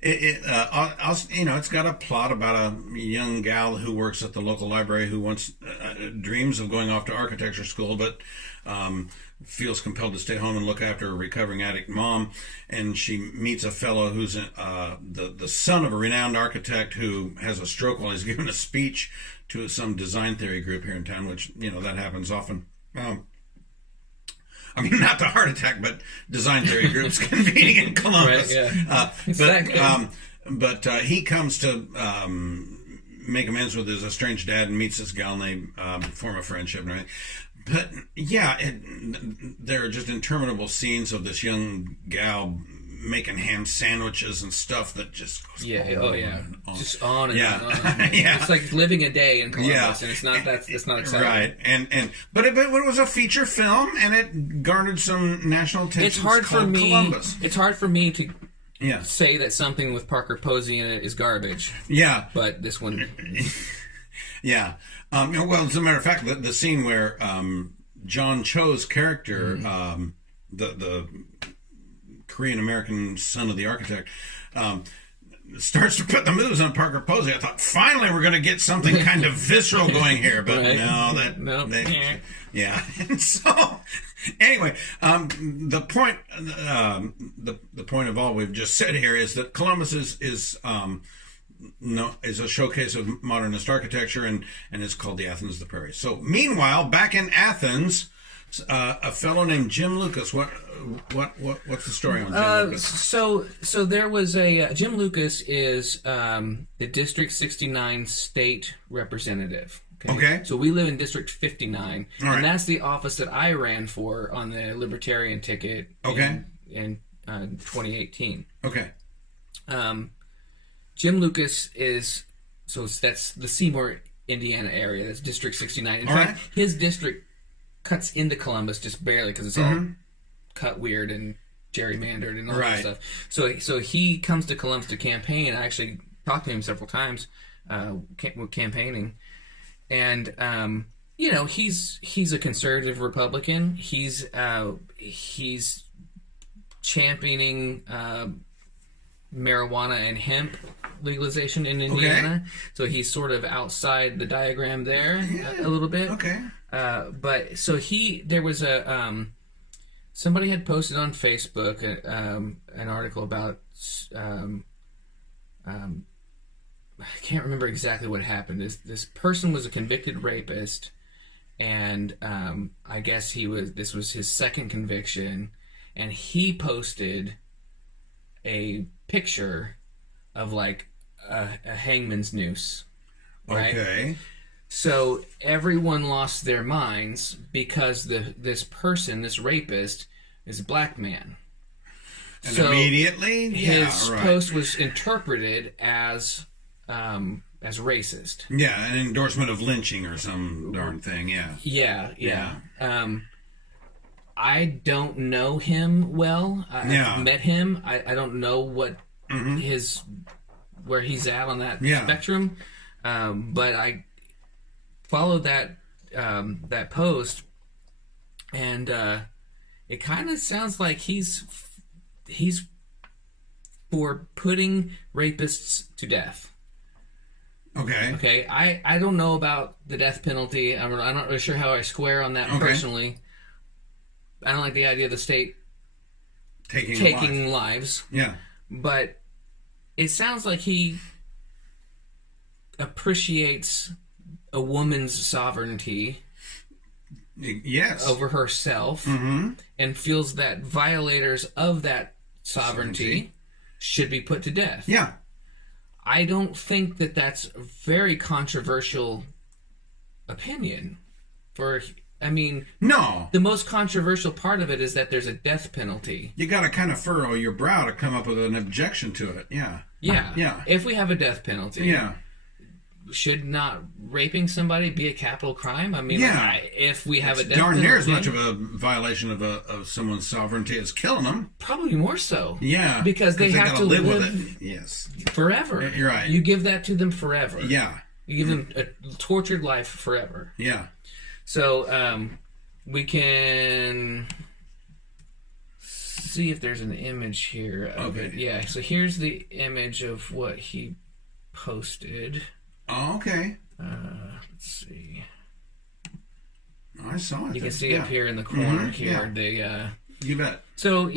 It's got a plot about a young gal who works at the local library who wants dreams of going off to architecture school, but feels compelled to stay home and look after a recovering addict mom, and she meets a fellow who's the son of a renowned architect who has a stroke while he's giving a speech to some design theory group here in town, which that happens often. I mean, not the heart attack, but design theory groups convening in Columbus. Right, yeah. But he comes to make amends with his estranged dad and meets this gal, and they form a friendship and everything. But yeah, there are just interminable scenes of this young gal making ham sandwiches and stuff that just goes on. Just on and on. Yeah. It's like living a day in Columbus, and it's not exciting. Right, but it was a feature film, and it garnered some national attention. It's hard for me. Columbus. It's hard for me to say that something with Parker Posey in it is garbage. Yeah, but this one. Yeah. Well, as a matter of fact, the scene where John Cho's character, the Korean-American son of the architect, starts to put the moves on Parker Posey, I thought, finally we're going to get something kind of visceral going here. But yeah. And so, anyway, the point the point of all we've just said here is that Columbus is a showcase of modernist architecture, and it's called the Athens of the Prairie. So, meanwhile, back in Athens, a fellow named Jim Lucas. What's the story on Jim Lucas? So there was a Jim Lucas is the District 69 state representative. Okay. So we live in District 59, right. And that's the office that I ran for on the Libertarian ticket. In 2018. Okay. Jim Lucas that's the Seymour, Indiana area. That's District 69. In fact, his district cuts into Columbus just barely because it's all cut weird and gerrymandered and all that stuff. So he comes to Columbus to campaign. I actually talked to him several times campaigning, and he's a conservative Republican. He's championing marijuana and hemp legalization in Indiana. Okay. So he's sort of outside the diagram there a little bit. Okay. But so there was Somebody had posted on Facebook an article about I can't remember exactly what happened. This person was a convicted rapist, and I guess this was his second conviction, and he posted a picture of like a hangman's noose. Right? Okay. So everyone lost their minds because this rapist, is a black man. And so immediately, his post was interpreted as racist. Yeah, an endorsement of lynching or some darn thing. Yeah. I don't know him well. I've met him. I don't know what where he's at on that spectrum. But I followed that post, and it kind of sounds like he's for putting rapists to death. Okay. I don't know about the death penalty. I'm not really sure how I square on that personally. I don't like the idea of the state taking lives. Yeah. But it sounds like he appreciates a woman's sovereignty over herself, and feels that violators of that sovereignty should be put to death. Yeah. I don't think that that's a very controversial opinion. No. The most controversial part of it is that there's a death penalty. You got to kind of furrow your brow to come up with an objection to it. Yeah. Yeah. If we have a death penalty, should not raping somebody be a capital crime? If we have a death penalty, darn near as much of a violation of someone's sovereignty as killing them. Probably more so. Yeah. Because they have to live with it. Yes. Forever. You're right. You give that to them forever. Yeah. You give them a tortured life forever. Yeah. So we can see if there's an image here of it. Yeah, so here's the image of what he posted. Oh, okay. Let's see. I saw it. You can see up here in the corner here. You bet. So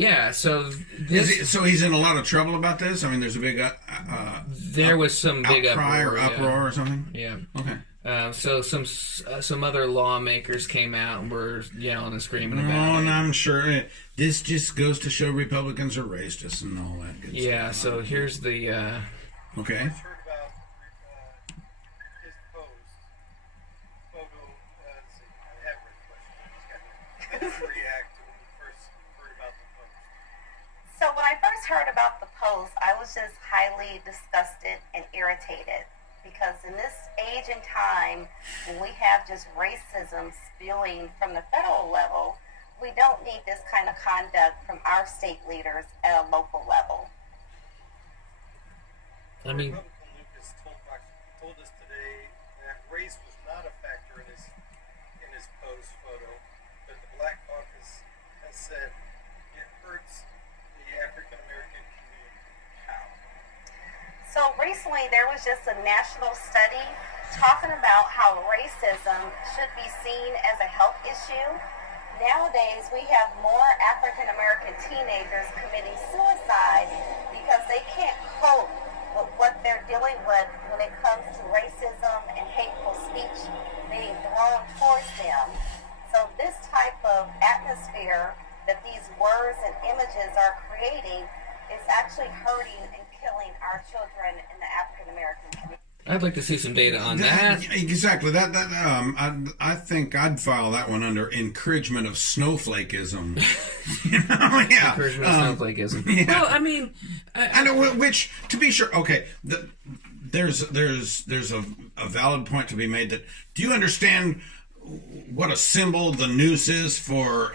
this. So he's in a lot of trouble about this. I mean, there's a big. There was some big outcry or uproar or something. Yeah. Okay. So some other lawmakers came out and were yelling and screaming about it. And I'm sure this just goes to show Republicans are racist and all that good stuff. Yeah. So here's the. Okay. So when I first heard about the post, I was just highly disgusted and irritated, because in this age and time when we have just racism spewing from the federal level, we don't need this kind of conduct from our state leaders at a local level. I mean, Lucas told us today that race was not a factor in his post photo, but the Black Caucus has said it hurts the African American community. How? So recently there was just a national study talking about how racism should be seen as a health issue. Nowadays we have more African American teenagers committing suicide because they can't cope with what they're dealing with when it comes to racism and hateful speech being thrown towards them. So this type of atmosphere that these words and images are creating is actually hurting and killing our children in the African American community. I'd like to see some data on that. Exactly. I think I'd file that one under encouragement of snowflakeism. Yeah. Encouragement of snowflakeism. Yeah. Well, I mean, I know, which, to be sure, okay, there's a valid point to be made that, do you understand what a symbol the noose is for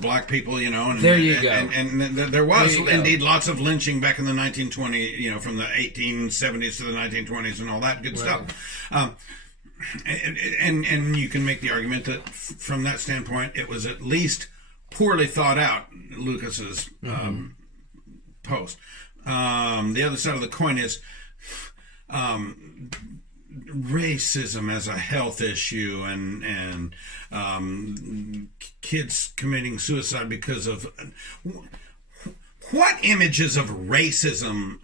black people, and there you go. And there was indeed lots of lynching back in the 1920s, from the 1870s to the 1920s and all that good stuff. And you can make the argument that from that standpoint, it was at least poorly thought out, Lucas's post. The other side of the coin is racism as a health issue and kids committing suicide because of what images of racism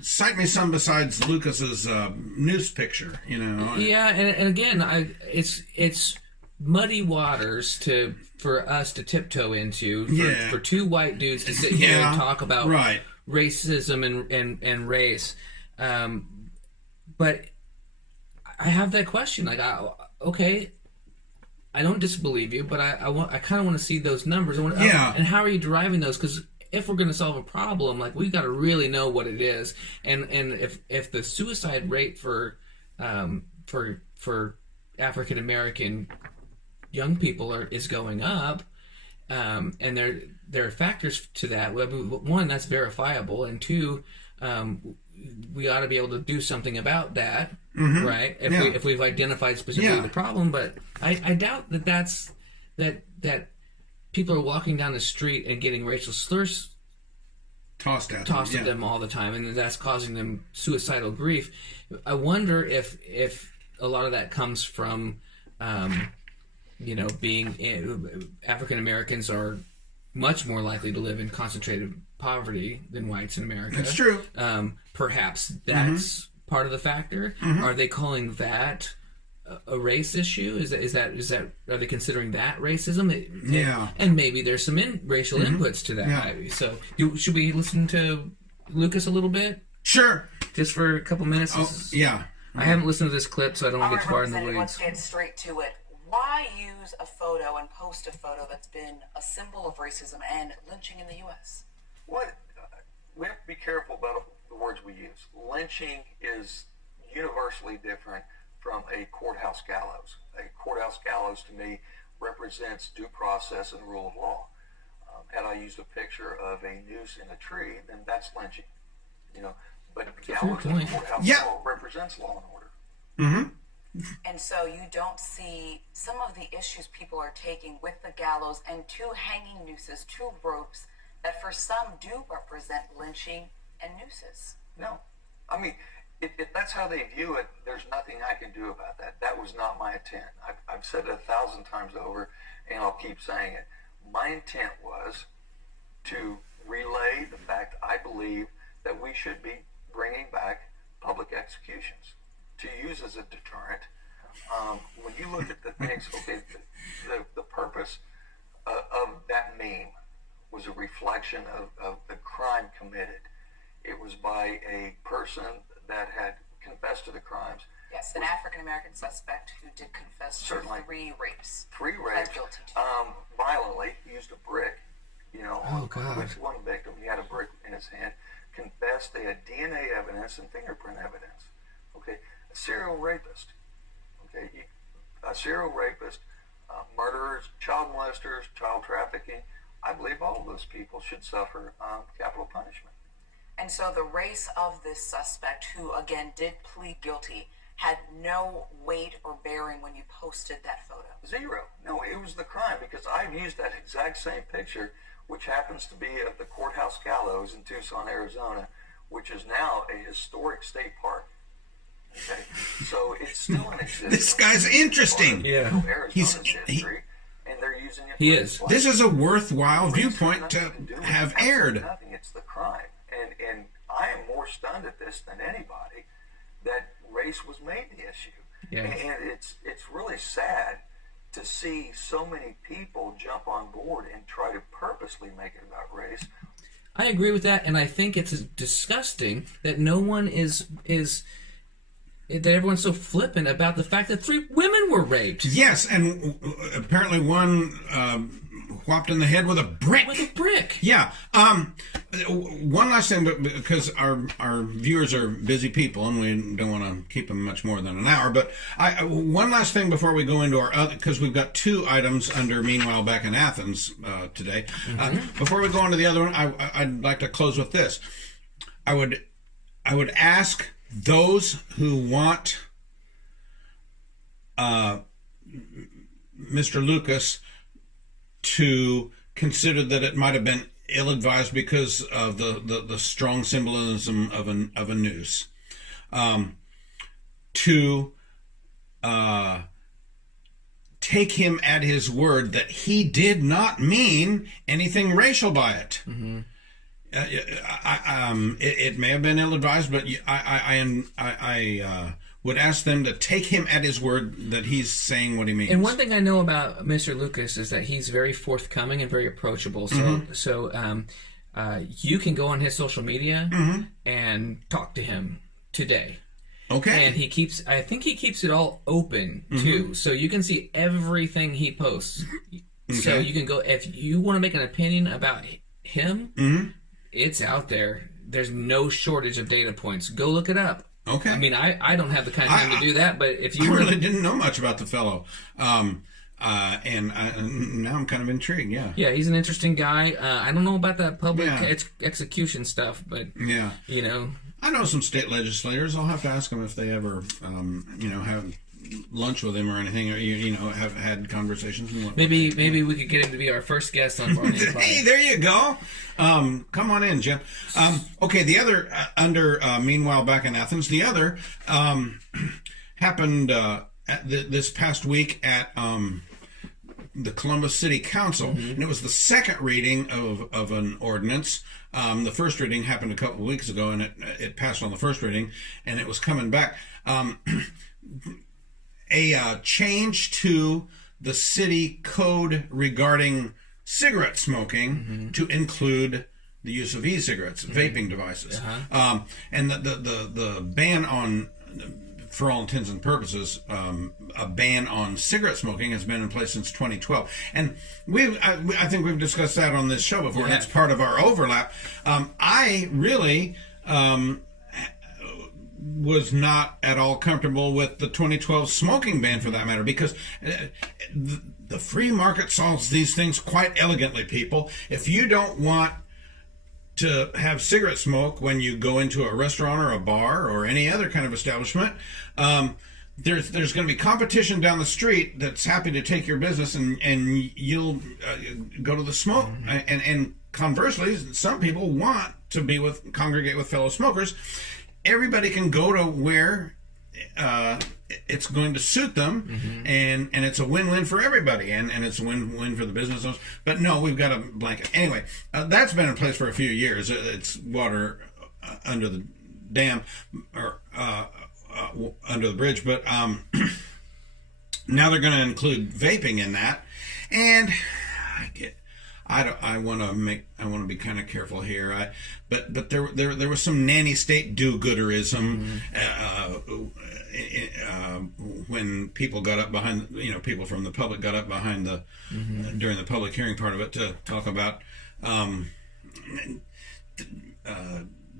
cite me some besides Lucas's noose picture, Yeah, and again, it's muddy waters for us to tiptoe into for two white dudes to sit here and talk about racism and race. But I have that question. Like, okay, I don't disbelieve you, but I kind of want to see those numbers. And how are you deriving those? Because if we're going to solve a problem, like, we got to really know what it is. And if the suicide rate for African American young people is going up, and there are factors to that. One, that's verifiable, and two, we ought to be able to do something about that, right? If we've identified specifically the problem. But I doubt that people are walking down the street and getting racial slurs tossed at them all the time, and that's causing them suicidal grief. I wonder if a lot of that comes from being African Americans are much more likely to live in concentrated poverty than whites in America. That's true. Perhaps that's part of the factor. Are they calling that a race issue? Is that are they considering that racism? And maybe there's some racial inputs to that. So should we listen to Lucas a little bit? Sure. Just for a couple minutes. I haven't listened to this clip, so I don't want to get too far in the weeds. Let's get straight to it. Why use a photo and post a photo that's been a symbol of racism and lynching in the U.S.? We have to be careful about the words we use. Lynching is universally different from a courthouse gallows. A courthouse gallows, to me, represents due process and rule of law. Had I used a picture of a noose in a tree, then that's lynching. But gallows in the courthouse law represents law and order. And so you don't see some of the issues people are taking with the gallows and two hanging nooses, two ropes, that for some do represent lynching and nooses. No. I mean, if that's how they view it, there's nothing I can do about that. That was not my intent. I've said it 1,000 times over, and I'll keep saying it. My intent was to relay the fact I believe that we should be bringing back public executions to use as a deterrent. When you look at the things, the purpose of that meme was a reflection of the crime committed. It was by a person that had confessed to the crimes. Yes, an African-American suspect who did confess to 3 rapes. 3 rapes, violently, used a brick, with one victim. He had a brick in his hand, confessed. They had DNA evidence and fingerprint evidence. A serial rapist, a serial rapist, murderers, child molesters, child trafficking. I believe all of those people should suffer capital punishment. And so the race of this suspect, who again did plead guilty, had no weight or bearing when you posted that photo? 0. No, it was the crime, because I've used that exact same picture, which happens to be at the courthouse gallows in Tucson, Arizona, which is now a historic state park. So it's still in existence. This guy's interesting. He's history, and they're using it. He is. This is a worthwhile viewpoint to have aired. Nothing. It's the crime, and I am more stunned at this than anybody that race was made the issue. And it's really sad to see so many people jump on board and try to purposely make it about race. I agree with that, and I think it's disgusting that no one that everyone's so flippant about the fact that 3 women were raped. Yes, and apparently one whopped in the head with a brick. With a brick. Yeah. One last thing, because our viewers are busy people, and we don't want to keep them much more than an hour. But one last thing before we go into our other, because we've got 2 items under Meanwhile Back in Athens today. Before we go on to the other one, I'd like to close with this. I would ask those who want Mr. Lucas to consider that it might have been ill-advised because of the strong symbolism of a noose. to take him at his word that he did not mean anything racial by it. Mm-hmm. It may have been ill-advised, but I would ask them to take him at his word that he's saying what he means. And one thing I know about Mr. Lucas is that he's very forthcoming and very approachable. So, you can go on his social media and talk to him today. Okay. And I think he keeps it all open too, so you can see everything he posts. Okay. So you can go, if you want to make an opinion about him, it's out there. There's no shortage of data points. Go look it up. Okay. I mean, I don't have the kind of time to do that, but if you really didn't know much about the fellow. And now I'm kind of intrigued, yeah. Yeah, he's an interesting guy. I don't know about that public execution stuff, but, you know. I know some state legislators. I'll have to ask them if they ever, have lunch with him or anything, or, have had conversations. And maybe we could get him to be our first guest on Barney and Clyde. Hey, there you go. Come on in, Jim. Okay, the other, meanwhile, back in Athens, the other happened this past week at the Columbus City Council, and it was the second reading of an ordinance. The first reading happened a couple of weeks ago, and it passed on the first reading, and it was coming back. A change to the city code regarding cigarette smoking to include the use of e-cigarettes, vaping devices, and the ban on, for all intents and purposes, a ban on cigarette smoking has been in place since 2012. And I think we've discussed that on this show before, and it's part of our overlap. I really was not at all comfortable with the 2012 smoking ban, for that matter, because the free market solves these things quite elegantly, people. If you don't want to have cigarette smoke when you go into a restaurant or a bar or any other kind of establishment, there's going to be competition down the street that's happy to take your business, and you'll go to the smoke. And conversely, some people want to congregate with fellow smokers. Everybody can go to where it's going to suit them, and it's a win-win for everybody, and it's a win-win for the business owners. But no, we've got a blanket. Anyway, that's been in place for a few years. It's water under the dam, or under the bridge, but now they're going to include vaping in that, and I want to be kind of careful here. But there was some nanny state do-gooderism when people got up behind, people from the public got up behind during the public hearing part of it to talk about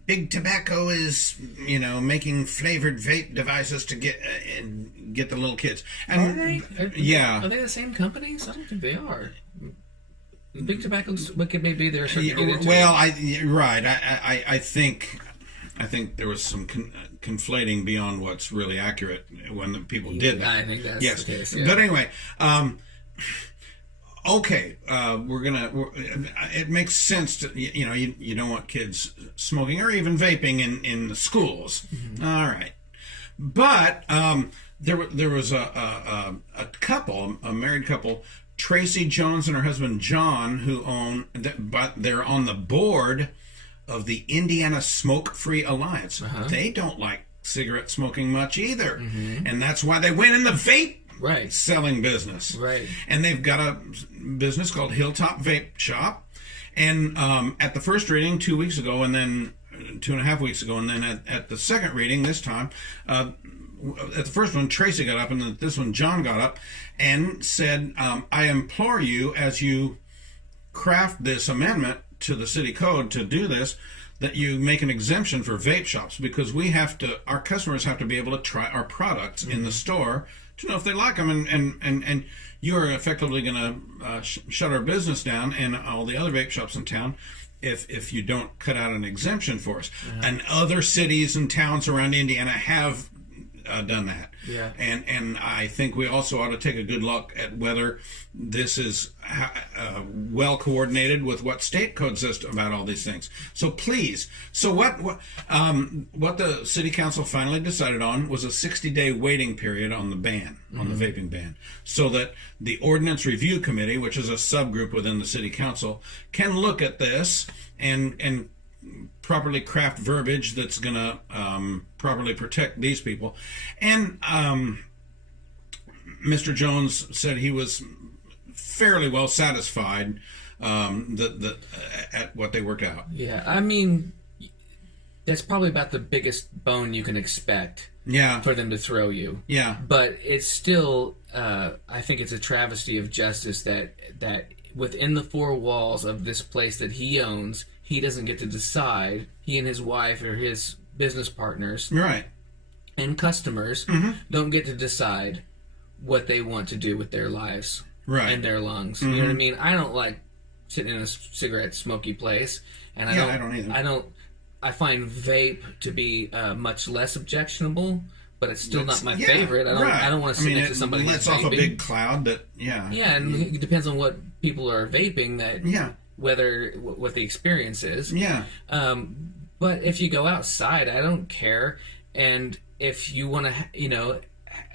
big tobacco is making flavored vape devices to get the little kids. And are they the same companies? I don't think they are. Big tobacco, what could maybe they're starting to get into? Well, I think there was some conflating beyond what's really accurate when the people did that. I think that's the case. Yeah. But anyway, okay, it makes sense to you don't want kids smoking or even vaping in the schools. All right, but there was a couple, a married couple, Tracy Jones and her husband John, but they're on the board of the Indiana Smoke-Free Alliance. They don't like cigarette smoking much either, and that's why they went in the vape selling business. Right, and they've got a business called Hilltop Vape Shop, and at the first reading 2 weeks ago, and then 2.5 weeks ago, and then at the second reading this time. At the first one, Tracy got up, and at this one, John got up and said, I implore you, as you craft this amendment to the city code to do this, that you make an exemption for vape shops, because our customers have to be able to try our products in the store to know if they like them, and you are effectively going to shut our business down and all the other vape shops in town if you don't cut out an exemption for us. And other cities and towns around Indiana have done that. Yeah. And I think we also ought to take a good look at whether this is well coordinated with what state code says about all these things. So please, what the city council finally decided on was a 60-day waiting period on the ban, on the vaping ban, so that the ordinance review committee, which is a subgroup within the city council, can look at this and properly craft verbiage that's going to properly protect these people. And Mr. Jones said he was fairly well satisfied at what they worked out. Yeah, I mean, that's probably about the biggest bone you can expect. Yeah. For them to throw you. Yeah. But it's still, I think it's a travesty of justice that within the four walls of this place that he owns, he doesn't get to decide. He and his wife or his business partners, right, and customers don't get to decide what they want to do with their lives, right, and their lungs. You know what I mean? I don't like sitting in a cigarette smoky place, and I don't either. I find vape to be much less objectionable, but it's still not my favorite. I don't want to sit next to somebody who's lets off a big cloud that, Yeah, and it depends on what people are vaping, whether what the experience is. Yeah. But if you go outside, I don't care. And if you want to,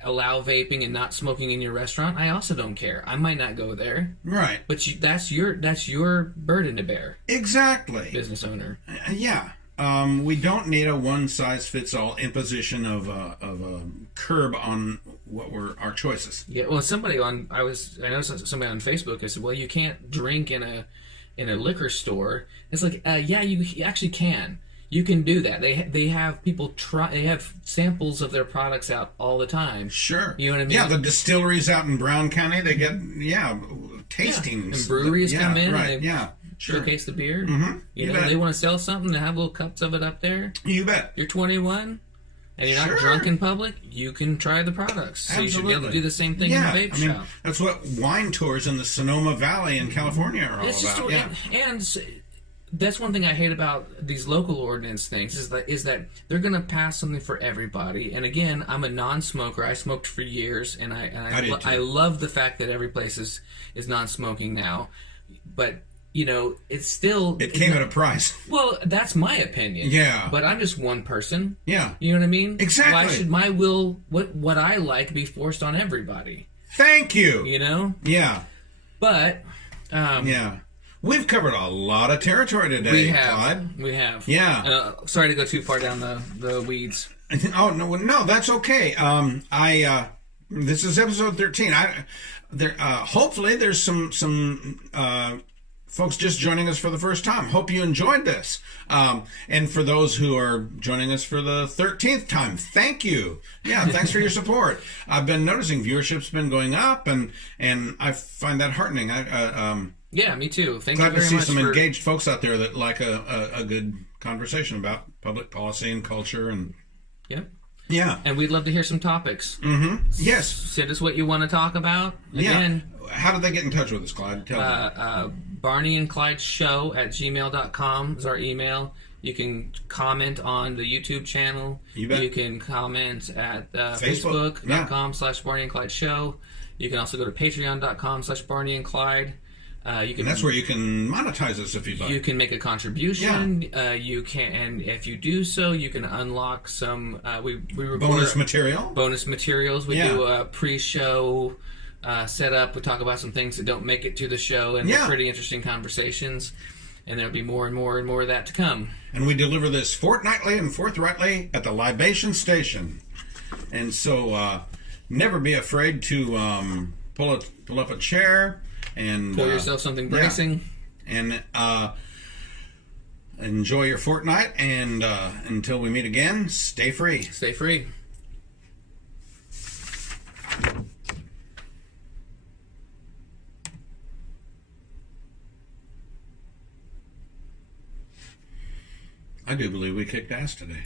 allow vaping and not smoking in your restaurant, I also don't care. I might not go there. Right. But that's your burden to bear. Exactly. Business owner. Yeah. We don't need a one-size-fits-all imposition of a curb on what were our choices. Yeah, well, I know somebody on Facebook. I said, well, you can't drink in a liquor store. It's like, yeah, you actually can. You can do that. They have people try. They have samples of their products out all the time. Sure. You know what I mean? Yeah, the distilleries out in Brown County, they get tastings. And breweries come in. Right. And they showcase the beer. Mm-hmm. You know, they want to sell something. They have little cups of it up there. You bet. You're 21, and you're not drunk in public. You can try the products. So Absolutely. you should be able to do the same thing in a vape shop. That's what wine tours in the Sonoma Valley in California are all about. And that's one thing I hate about these local ordinance things is that they're going to pass something for everybody. And again, I'm a non-smoker. I smoked for years, and I love the fact that every place is non-smoking now. But it's still... It came at a price. Well, that's my opinion. Yeah. But I'm just one person. Yeah. You know what I mean? Exactly. Why should my will, what I like, be forced on everybody? Thank you. Yeah. But... yeah. We've covered a lot of territory today, Clyde. We have. Yeah. Sorry to go too far down the weeds. Oh, no, that's okay. This is episode 13. Hopefully there's some folks just joining us for the first time. Hope you enjoyed this. And for those who are joining us for the 13th time, thank you. Yeah, thanks for your support. I've been noticing viewership's been going up, and I find that heartening. Yeah, me too. Thank you very much. Glad to see some engaged folks out there that like a good conversation about public policy and culture. And yeah. And we'd love to hear some topics. Mm-hmm. Yes. Send us what you want to talk about. Again, how do they get in touch with us, Clyde? Tell me. barneyandclydeshow@gmail.com is our email. You can comment on the YouTube channel. You bet. You can comment at facebook.com/barneyandclydeshow. You can also go to patreon.com/barneyandclyde. And that's where you can monetize us if you'd like. You can make a contribution. You can, and if you do so, you can unlock some. We record bonus material. Bonus materials. We do a pre-show setup. We talk about some things that don't make it to the show, and they're pretty interesting conversations. And there'll be more and more and more of that to come. And we deliver this fortnightly and forthrightly at the Libation Station. And so, never be afraid to pull up a chair. And pour yourself something bracing, and enjoy your fortnight. And until we meet again, stay free. Stay free. I do believe we kicked ass today.